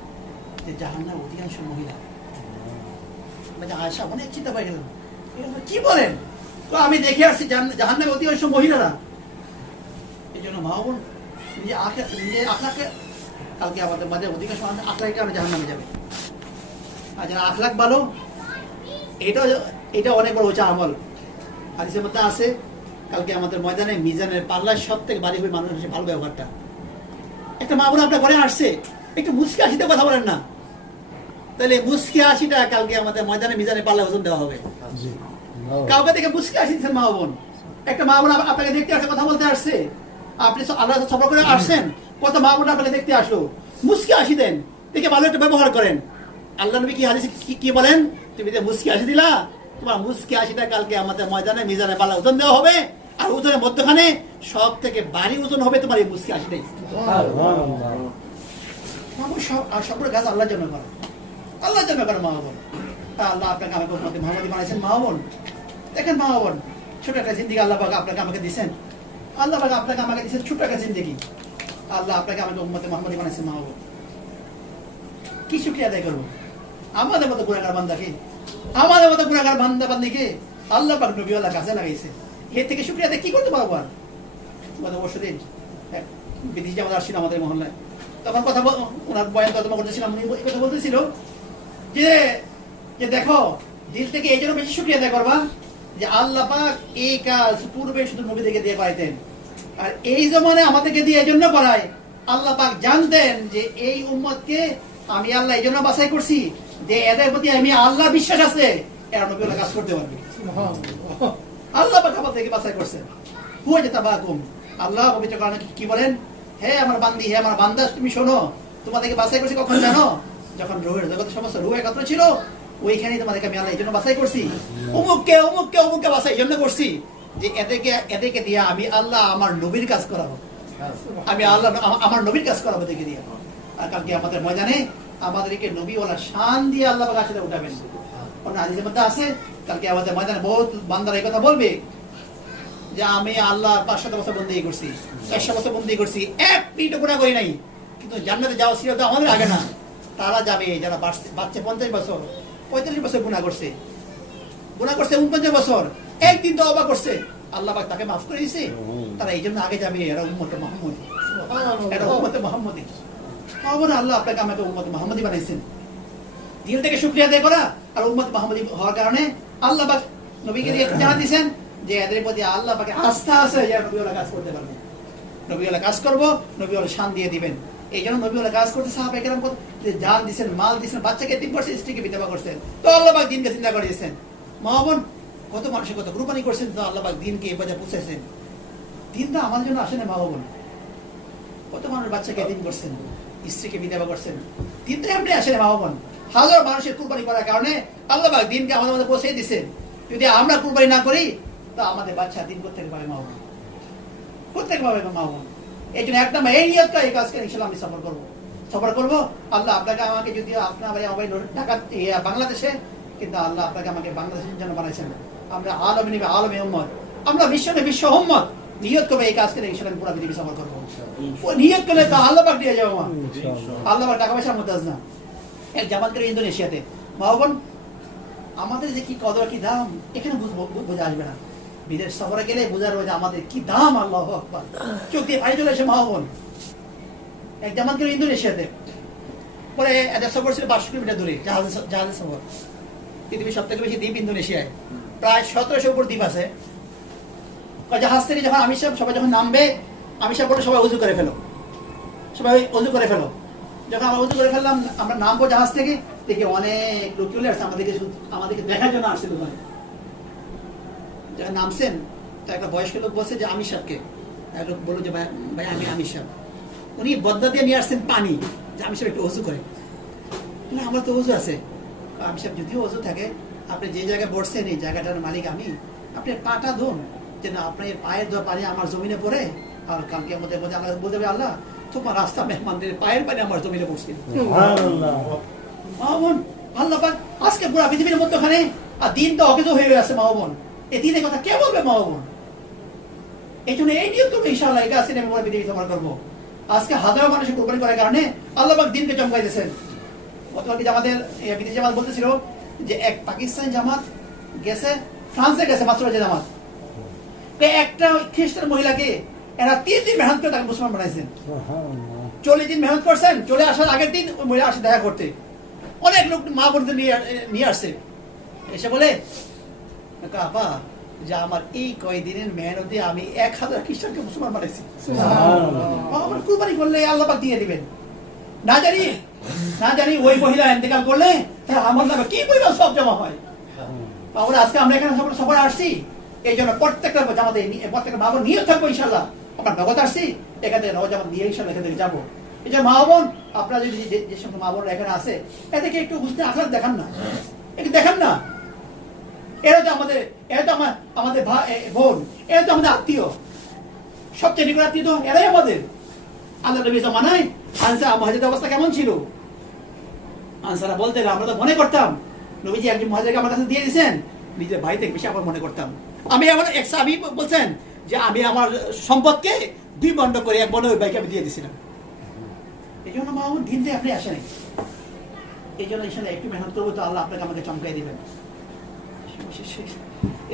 যে জাহান্নামের অধিকাংশ মহিলা। আয়েশা অনেক চিন্তা পাই গেলাম, কি বলেন? তো আমি দেখে আসছি জাহান্নামের অধিকাংশ মহিলারা। এই জন্য মা বোন নিজে আখলাকে, কালকে আমাদের মাঝে অধিকাংশ আখলাকের কারণে জাহান্নামে যাবে। আর যারা আখলাক ভালো, এটা অনেক বড় উঁচা আমল। হাদিসের মধ্যে আছে, কালকে আমাদের ময়দানে মিজানের পাল্লায় সব থেকে বাড়ি হয়ে মানুষ ভালো ব্যবহারটা। একটা মা বোন আপনার ঘরে আসছে, একটু মুচকি হাসিতে কথা বলেন না, তাহলে মুচকি হাসিটা কালকে আমাদের ময়দানে মিজানের পাল্লায় ওজন দেওয়া হবে। কাউকে দেখে মুচকি হাসি দিচ্ছেন মা বোন, একটা মা বোন আপনাকে দেখতে আসছে, কথা বলতে আসছে, আপনি আল্লাহ সফর করে আসছেন, কত মা বোন আপনাকে দেখতে আসলো, মুচকি হাসি দেন, দেখে ভালো একটা ব্যবহার করেন। আল্লাহ নবী কি হাদিসে কি বলেন? তুমি যে মুচকি হাসি দিলা, তোমার মুচকি হাসিটা কালকে আমাদের ময়দানে মিজানের পাল্লায় ওজন দেওয়া হবে, আর ওজনের মধ্যখানে সব থেকে ভারী ওজন হবে তোমার এই মুচকি হাসিটাই। সবগুলো গাছ আল্লাহর জন্য করো, আল্লাহর জন্য করো মা বোন। আল্লাহ আপনাকে আমাকে উম্মতে মুহাম্মদী বানাইছেন মা বোন। দেখেন মা বোন, ছোট একটা জিন্দেগি আল্লাহ পাক আপনাকে আমাকে দিয়েছেন, আল্লাহ পাক আপনাকে আমাকে দিয়েছেন ছোট একটা জিন্দেগি। আল্লাহ আপনাকে আমাকে উম্মতে মুহাম্মদী বানাইছেন মা বোন। কি শুকরিয়া আদায় করবো আমাদের মতো গুনাহগার বান্দাকে, আমাদের মতো গুনাহগার বান্দা বান্দিকে আল্লাহ পাক নবীওয়ালা কাছে লাগাইছে। এর থেকে শুক্রিয়া কি করতে পারবো? আর গত বছর দিন এক বিদেশি জামাত আসছিল আমাদের মহল্লায়, তখন কথা ওনার বয়ান তর্জমা করতেছিলাম, উনি কথা বলতেছিল যে যে দেখো দিল থেকে এই জন্য বেশি শুক্রিয়া আদায় করবা যে আল্লাহ পাক এই কাজ পূর্বে শুধু নবীদেরকে দিয়ে পাইতেন, আর এই জমানে আমাদেরকে দিয়ে এই জন্য করায় আল্লাহ পাক জানতেন যে এই উম্মতকে আমি আল্লাহ এই জন্য বাছাই করছি যে এদের প্রতি আমি আল্লাহ বিশ্বাস আছে, এরা নবীরা কাজ করতে পারবে। আল্লাহ পাক আমাদেরকে বাছাই করছেন। হুয়া যে তাবাকুম, আল্লাহ পবিত্র কোরআনে কি বলেন? হে আমার বান্দি, হে আমার বান্দা, তুমি শোনো, তোমাদেরকে বাছাই করছি কখন জানো? যখন রূহের জগতের সমস্ত রূহ একত্র ছিল, ওইখানেই তোমাদেরকে আমি আল্লাহ এই জন্য বাছাই করছি। অমুককে অমুককে অমুককে বাছাই এই জন্য করছি যে এদেরকে দিয়ে আমি আল্লাহ আমার নবীর কাজ করাবো, আমি আল্লাহ আমার নবীর কাজ করাবো এদেরকে দিয়ে। আর কালকে আমাদের ময়দানে আমাদেরকে নবীওয়ালা শান দিয়ে আল্লাহ পাক আসলে উঠাবেন। হাদিসের মধ্যে আছে কালকে আমাদের ময়দানে বহুত বান্দারা এই কথা বলবে যে আমি আল্লাহ 500 বছর বন্দী করছি, 100 বছর বন্দী করছি, এক মিনিট গুনাহ করি নাই, কিন্তু জান্নাতে যাওয়া ছিল তো আমাদের আগে না। তারা যাবে যারা বাচ্চা 50 বছর 45 বছর গুনাহ করছে 49 বছর, একদিন তো অবাক করছে, আল্লাহ পাক তাকে মাফ করে দিয়েছে, তারা এই জন্য আগে যাবে। এরা উম্মতে মুহাম্মদী, এরা উম্মতে মুহাম্মদী। আল্লাহ আপনাকে আমাকে উম্মতে মুহাম্মদী বানাইছেন। দিল থেকে শুকরিয়া আদায় করা আর উম্মত মুহাম্মদী হওয়ার কারণে আল্লাহ পাক নবীকে দিয়ে জানা দিয়েছেন যে এদের প্রতি আল্লাহ পাকে আস্থা আছে যে নবীওয়ালা কাজ করতে পারবে, নবীওয়ালা কাজ করব, নবীওয়ালা শান দিয়ে দিবেন। এই জন্য নবীওয়ালা কাজ করতে সাহাবায়ে কেরাম জান দিয়েছেন, মাল দিয়েছেন, বাচ্চাকে এতিম করছেন, স্ত্রীকে বিধবা করছেন, তো আল্লাহ পাক দিনকে চিন্তা করে দিয়েছেন। মা বোন, কত মানুষের কত কুরবানি করছেন, তো আল্লাহ পাক দিনকে এই পর্যায়ে পৌঁছেছেন। দিন তো আমাদের জন্য আসে না মা বোন, কত মানুষ বাচ্চাকে এতিম করছেন, স্ত্রীকে বিধবা করছেন, দিন তো এমনি আসে না মা বোন। হাজার মানুষের কুরবানি করার কারণে আল্লাহ পাক দিনকে আমাদের মধ্যে পৌঁছে দিয়েছেন। যদি আমরা কুরবানি না করি তো আমাদের বাচ্চা দিন কোথেকে পাবে মা বোন, কোথেকে পাবে মা বোন? এই জন্য একটা এই নিয়ত এই কাজকে ইনশাআল্লাহ আমি সফর করবো। আল্লাহ আপনাকে আমাকে যদিও আপনার ঢাকা বাংলাদেশে, কিন্তু আল্লাহ আপনাকে আমাকে বাংলাদেশের জন্য বানাইছেন। আমরা আলমে নিবে আলমে উম্মত, আমরা বিশ্ব উম্মত নিয়ত করবো এই কাজকে ইনশাআল্লাহ পুরো পৃথিবী সফর করবো। নিয়ত করলে তো আল্লাহ পাক দিয়ে যাবো, আল্লাহ পাক টাকা পয়সার মধ্যে না। এক জামাত করে ইন্দোনেশিয়াতে মা বোন, আমাদের যে কি কদর কি দাম এখানে বোঝা আসবে না, বিদেশ সফরে গেলে বোঝা রয়েছে আমাদের কি দাম। আল্লাহু আকবার, চোখ দিয়ে পানি চলে আসে মা বোন। এক জামাত করে ইন্দোনেশিয়াতে, পরে এদের সফর ছিল 500 কিলোমিটার দূরে, জাহাজের সফর। পৃথিবীর সব থেকে বেশি দ্বীপ ইন্দোনেশিয়ায়, প্রায় 1700 উপর দ্বীপ আছে। জাহাজ থেকে যখন আমির সাহেব সবাই যখন নামবে, আমির সাহেব বলে সবাই উজু করে ফেলো, সবাই উজু করে ফেলো। যখন আমরা উজু করে ফেললাম, আমরা নামবো জাহাজ থেকে, দেখি অনেক লোক চলে আসছে আমাদেরকে দেখার জন্য আসছিল। যখন নামছেন তো একটা বয়স্ক লোক বলছে যে আমির সাহেবকে, এক লোক বললো যে ভাই আমি আমির সাহেব। উনি বদলা দিয়ে নিয়ে আসছেন পানি, যে আমির সাহেব একটু উজু করে। আমার তো উজু আছে। আমির সাহেব যদিও উজু থাকে, আপনি যে জায়গায় বসছেন এই জায়গাটার মালিক আমি, আপনি পাটা ধুন, যে না আপনার পায়ের ধোয়া পানি আমার জমিনে পড়ে, আর কালকে আমাদের মধ্যে আল্লাহ বলতে হবে আল্লাহ তোমার রাস্তা মেহমানদের পায়ের পানি আমার জমিনে পড়ছে। আল্লাহ পাক আজকে পুরো পৃথিবীর মধ্যখানে, আর দিন তো অকেজ হয়ে আছে মা বোন, এই দিনের কথা কে বলবে মা বোন? এই জন্য এই নিয়ত করবো ইনশাআল্লাহ এই কাজটি আমি পৃথিবী সফর করবো। আজকে হাজারো মানুষের কোরবানি করার কারণে আল্লাহ পাক দিনকে চমকাই দিয়েছেন। গতকালকে জামাতের বিদেশি জামাত বলতেছিল যে এক পাকিস্তানি জামাত গেছে ফ্রান্সে গেছে, মাত্র যে জামাত একটা খ্রিস্টান মহিলাকে এরা 3 দিন মেহনত করে তাকে মুসলমান বানাইছেন। 40 দিন মেহনত করছেন, চলে আসার আগের দিন ওই মহিলা আসে দেখা করতে। অনেক লোক মা বোনদের নিয়ে আসছে, এসে বলে আপা যে আমার এই কয়দিনের মেহনতে আমি 1000 খ্রিস্টানকে মুসলমান বানাইছি। আমার কুরবানি করলে আল্লাহ পাক দিয়ে দিবেন। না জানি ওই মহিলা ইন্তেকাল করলে তাহলে আমার নামে কি পরিমাণ সব জমা হয়। তাহলে আজকে আমরা এখানে সবাই আসছি, এই জন্য প্রত্যেকটা জামাতে প্রত্যেকটা মা বোন নিয়ে থাকবো ইনশাআল্লাহ। আমরা নগদ আসছি, এখান থেকে নগদ জামাত নিয়ে ইনশাআল্লাহ এখান থেকে যাবো। এই যে মা বোন, আপনারা যদি যে সমস্ত মা বোনরা এখানে আছে, এদেরকে একটু বুঝতে আখলাক দেখান না, একটু দেখান না। এরা তো আমাদের বোন, এরা তো আমাদের আত্মীয়, সবচেয়ে নিকট আত্মীয় তো এরাই আমাদের। আল্লাহ নবী জামানায় আনসার মুহাজিরদের অবস্থা কেমন ছিল? আনসাররা বলতেন আমরা তো মনে করতাম নবীজি একজন মুহাজিরকে আমার কাছে দিয়ে দিয়েছেন, নিজের ভাই থেকে বেশি আমার মনে করতাম। আমি এমন এক সাহাবী বলছেন যে আমি আমার সম্পদকে 2 বন্ড করে 1 বন্ড ওই ভাইকে আমি দিয়ে দিয়েছিলাম। এই জন্য মা আমার দিন দিয়ে আপনি আসেন, এই জন্য ইনশাআল্লাহ একটু মেহনত করবো তো আল্লাহ আপনাকে আমাকে চমকাই দিবেন।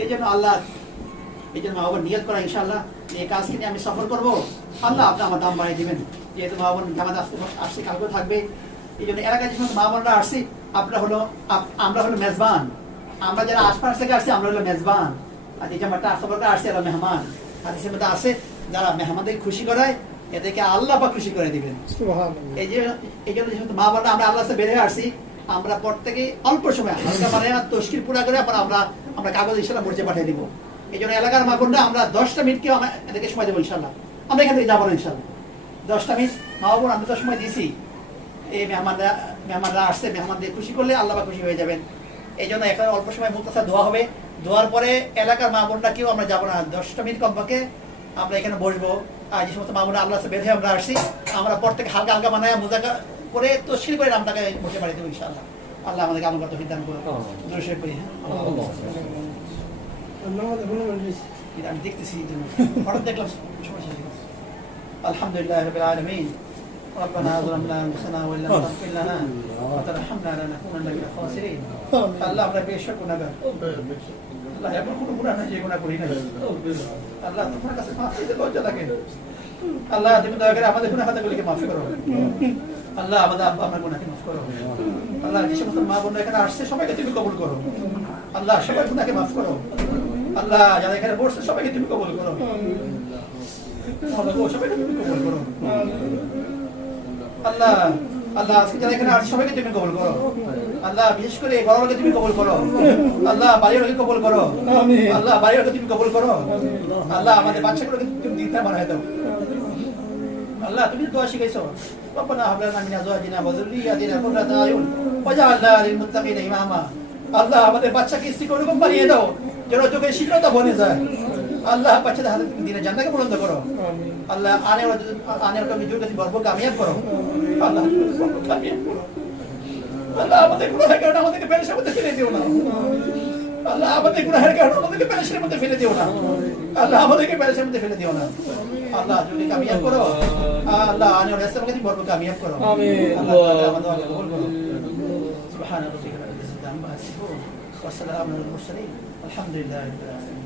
এই জন্য আল্লাহ এই জন্য মা বোন নিয়ত করা ইনশাআল্লাহ এই কাজকে নিয়ে আমি সফর করবো, আল্লাহ আপনি আমার দাম বাড়িয়ে দিবেন। যেহেতু মা বোন জামাত আসছে কালকে থাকবে, এই জন্য এলাকায় যে সমস্ত মা বোনরা আসছি আমরা হলো মেজবান, আমরা যারা আশপাশ থেকে আসছি আমরা হলো মেজবান, আর এই জামাটা সফর করে আসছে এরা মেহমান। আর হিসেবে মধ্যে আছে যারা মেহমানদের খুশি করায় এদেরকে আল্লাহ পাক খুশি করে দিবেন। এই জন্য যে সমস্ত মা বোনরা আমরা আল্লাহ বের হয়ে আসছি, আমরা প্রত্যেকে অল্প সময় হালকা মানে তশকিল পুরা করে আমরা কাগজ ইনশাল্লাহ মরিচে পাঠিয়ে দিব। এই জন্য এলাকার মা বোনরা আমরা 10টা মিনিটকে এদেরকে সময় দেবো ইনশাল্লাহ। আমরা এখান থেকে যাবো না ইনশাল্লাহ, 10টা মিনিট মা বোন আমরা তো সময় দিয়েছি। এই মেহমানরা আসছে, মেহমানদের খুশি করলে আল্লাহ খুশি হয়ে যাবেন। এই জন্য এখন অল্প সময় মুক্তাসা দোয়া হবে, দোয়ার পরে এলাকার মা বোনরা কেউ আমরা যাবো না, 10টা মিনিট কমপক্ষে আমরা এখানে বসবো। আর যে সমস্ত মা বোনরা আল্লাহ বের হয়ে আমরা আসছি, আমরা প্রত্যেক হালকা হালকা বানায় মোজাকা করে তশকিল করে আমটাকে বসে পারি দেবো ইনশাআল্লাহ। আল্লাহ আমাদেরকে আমল করতে দান করুন। দর্শক করি আমি দেখতেছি হঠাৎ দেখলাম আলহামদুলিল্লাহ রাব্বিল আলামিন ربنا ظلمنا انفسنا وان لم تغفر لنا وترحمنا لنكونن من الخاسرين। আল্লাহ আমরা বেশক গুনাহগার, আল্লাহ এমন কোনো গুনাহ নাই যে গুনাহ করি না। আল্লাহ তোমার কাছে মাফ চাইতে লজ্জা লাগে। আল্লাহ তুমি দয়া করে আমাদের গুনাহ খাতাগুলিকে মাফ করো। আল্লাহ আমাদের আব্বা আমার গুনাহকে মাফ করো। আল্লাহ যে সমস্ত মা বোনরা এখানে আসছে সবাইকে তুমি কবুল করো। আল্লাহ সবার গুনাহকে মাফ করো। আল্লাহ যারা এখানে বসছে সবাইকে তুমি কবুল করো। সবাইকে তুমি কবুল করো। আল্লাহ আল্লাহ আজকে যারা এখানে আসছে সবাইকে তুমি কবুল করো। আল্লাহ বিশেষ করে বড়কে তুমি কবুল করো। আল্লাহ বাড়িওয়ালাকে কবুল করো। আল্লাহ বাড়িওয়ালাকে তুমি কবুল করো। আল্লাহ আমাদের বাচ্চাগুলোকে তুমি দিনটা বানায় দাও। আল্লাহ তুমি দোয়া শিখাইছো, রব্বানা হাব লানা মিন আজওয়াজিনা ওয়া যুররিয়াতিনা কুররাতা আয়ুন ওয়াজআলনা লিল মুত্তাকিনা ইমামা। আল্লাহ আমাদের বাচ্চাকে স্ত্রী ওরকম বানিয়ে দাও যেন চোখের শীতলতা বনে যায়। আল্লাহ বাচ্চাদের হাতে তুমি দিনে জান্নাতকে বুলন্দ করো। আল্লাহ আনে তুমি যুগতি বরব কামিয়াব করো। আল্লাহ কামিয়াব করো। আল্লাহ আমাদের গুনাহের কারণে আমাদেরকে পেরেশানির মধ্যে ফেলে দিও না। আল্লাহ আমাদের গুনাহের কারণে আমাদেরকে পেরেশানির মধ্যে ফেলে দিও না। আল্লাহ আমাদেরকে পেরেশানির মধ্যে ফেলে দিও না। আল্লাহ যদি কামিয়াব করো, আল্লাহ আনে রাস্তাকে তুমি বরব কামিয়াব করো। আমিন। আল্লাহ আমাদের কবুল করো। সুবহান রাব্বিকা রাব্বিল ইজ্জাতি আম্মা ইয়াসিফুন ওয়া সালামুন আলাল মুরসালিন আলহামদুলিল্লাহি রাব্বিল আলামিন।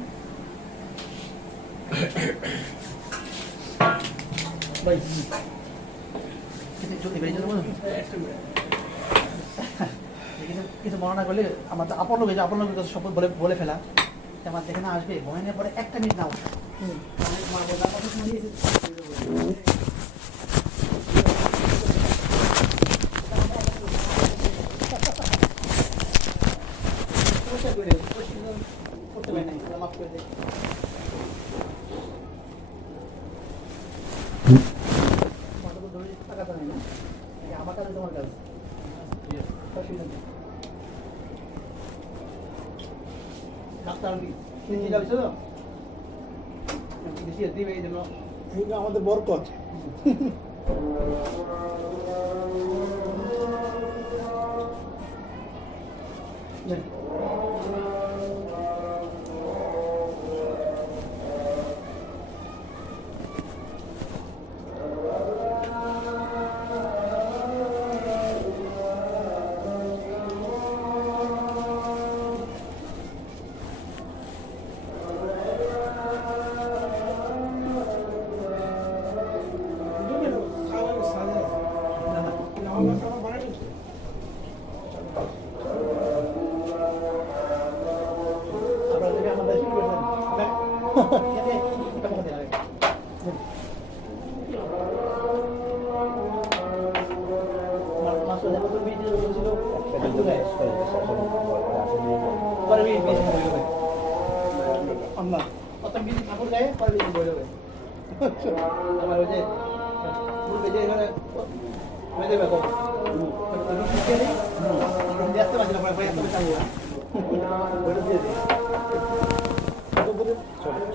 ভাই কিছু মনে করলে আমার তো আপন লোক শপথ বলে ফেলা আমার যেখানে আসবে বয়ানের পরে একটা মিনিট নাও। মাফ করে দেয় আমার কাছে তোমার কাছে আমাদের বরকত।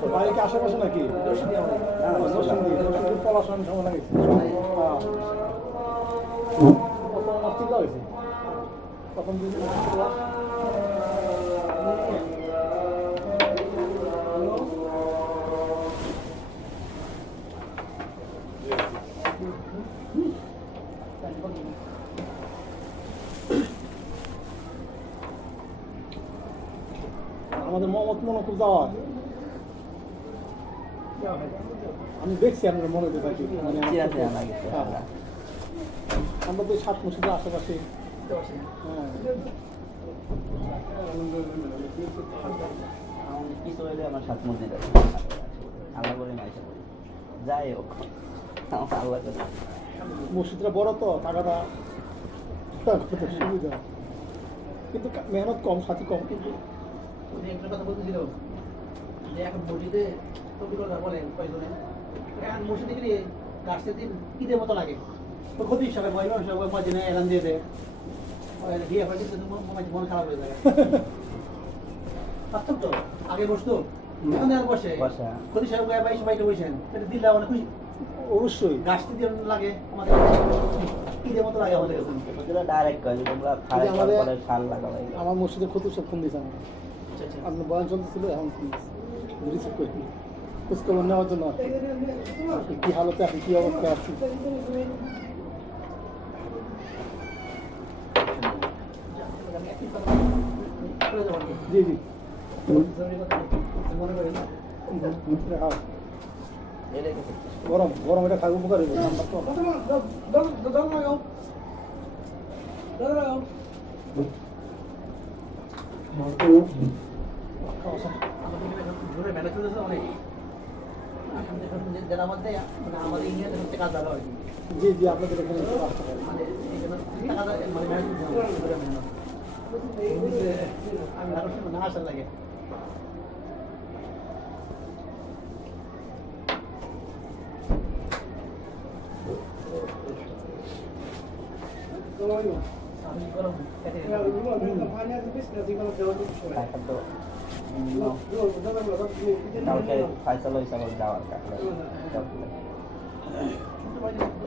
আমার ওই যে আশেপাশে নাকি পড়াশোনা সময় লাগে প্রথম দিন আমাদের মোহাম্মদ মনে খুব যাওয়া আমি দেখছি আপনার মনে হতে থাকি মানে চিরা চিরা লাগে তো। হ্যাঁ। আমরা তো 7 মসজিদের আশেপাশে হ্যাঁ আমাদের কিছু হইলে আমার 7 মসজিদ আছে। আল্লাহ করে মাইশা করি। যাই হোক আমার আল্লাহ করে। মসজিদটা বড় তো টাকাটা করতে সুবিধা কিন্তু মেহনত কম সাথী কম কিন্তু উনি একটা কথা বলতেছিল যে এখন মসজিদে কবিরা বলে কয়েকজনে এখন মসজিদে গেলে গাছের দিন ঈদের মতো লাগে তো ক্ষতি হিসাবে মহিলা হিসাবে মসজিদে এলান দিয়ে দেয় বিয়ে হয়ে গেছে মন খারাপ হয়ে যায় বাস্তব তো আগে বসতো এখন আর বসে বসে। ক্ষতি সাহেব গায়ে বাইশ বাইকে বসেন এটা দিল্লা অনেক খুশি অবশ্যই গাছটি দিয়ে লাগে আমাদের ঈদের মতো লাগে আমাদের এখন ওগুলো ডাইরেক্ট কয় যে তোমরা খারাপ আমাদের- করে সাল লাগাবাই। আমার মসজিদের ক্ষতি সব ফোন দিয়েছে আমার আচ্ছা আচ্ছা আপনার বয়ান চলতেছিল এখন রিসিভ করি খোঁজখবর নেওয়ার জন্য আর কি। কি হালতে আছি কি অবস্থায় আছি জি জি মনে করি হ্যাঁ এটাই তো করতেছি। গরম গরম এটা খাই উপকারী ঠান্ডা তো জোরে মেলা চলেছে অনেক জেলার মধ্যে মানে আমাদের ইন্ডিয়াতে হচ্ছে কাজ ভালো আর কি জি জি আপনাদের এখানে একটু রাস্তা পাবেন। মানে টাকা মানে মেহনত জোরে মেহনত আমি আরো না আসার লাগে আমি গরম খেতে এখন তো কালকে ফাইসাল হয়েছে আবার যাওয়ার কাটলে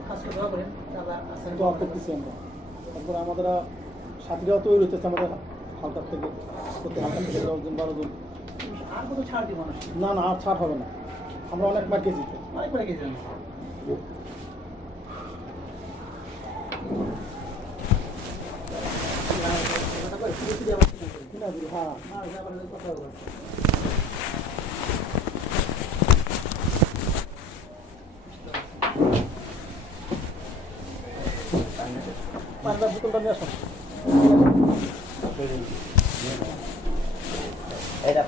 খাস করে দোয়া করেন তারা আসেন দোয়া করতেছি আমরা তারপরে আমাদের সাথীরাও তৈরি হতেছে আমাদের হালকা থেকে প্রতি হালকা থেকে 10 জন 12 জন আর কত ছাড় দিব মানুষ না না আর ছাড় হবে না আমরা অনেক বার গেছি অনেক করে গেছেন কিনা দিদি হ্যাঁ পাঁচটা বোতলটা নিয়ে আসো এটা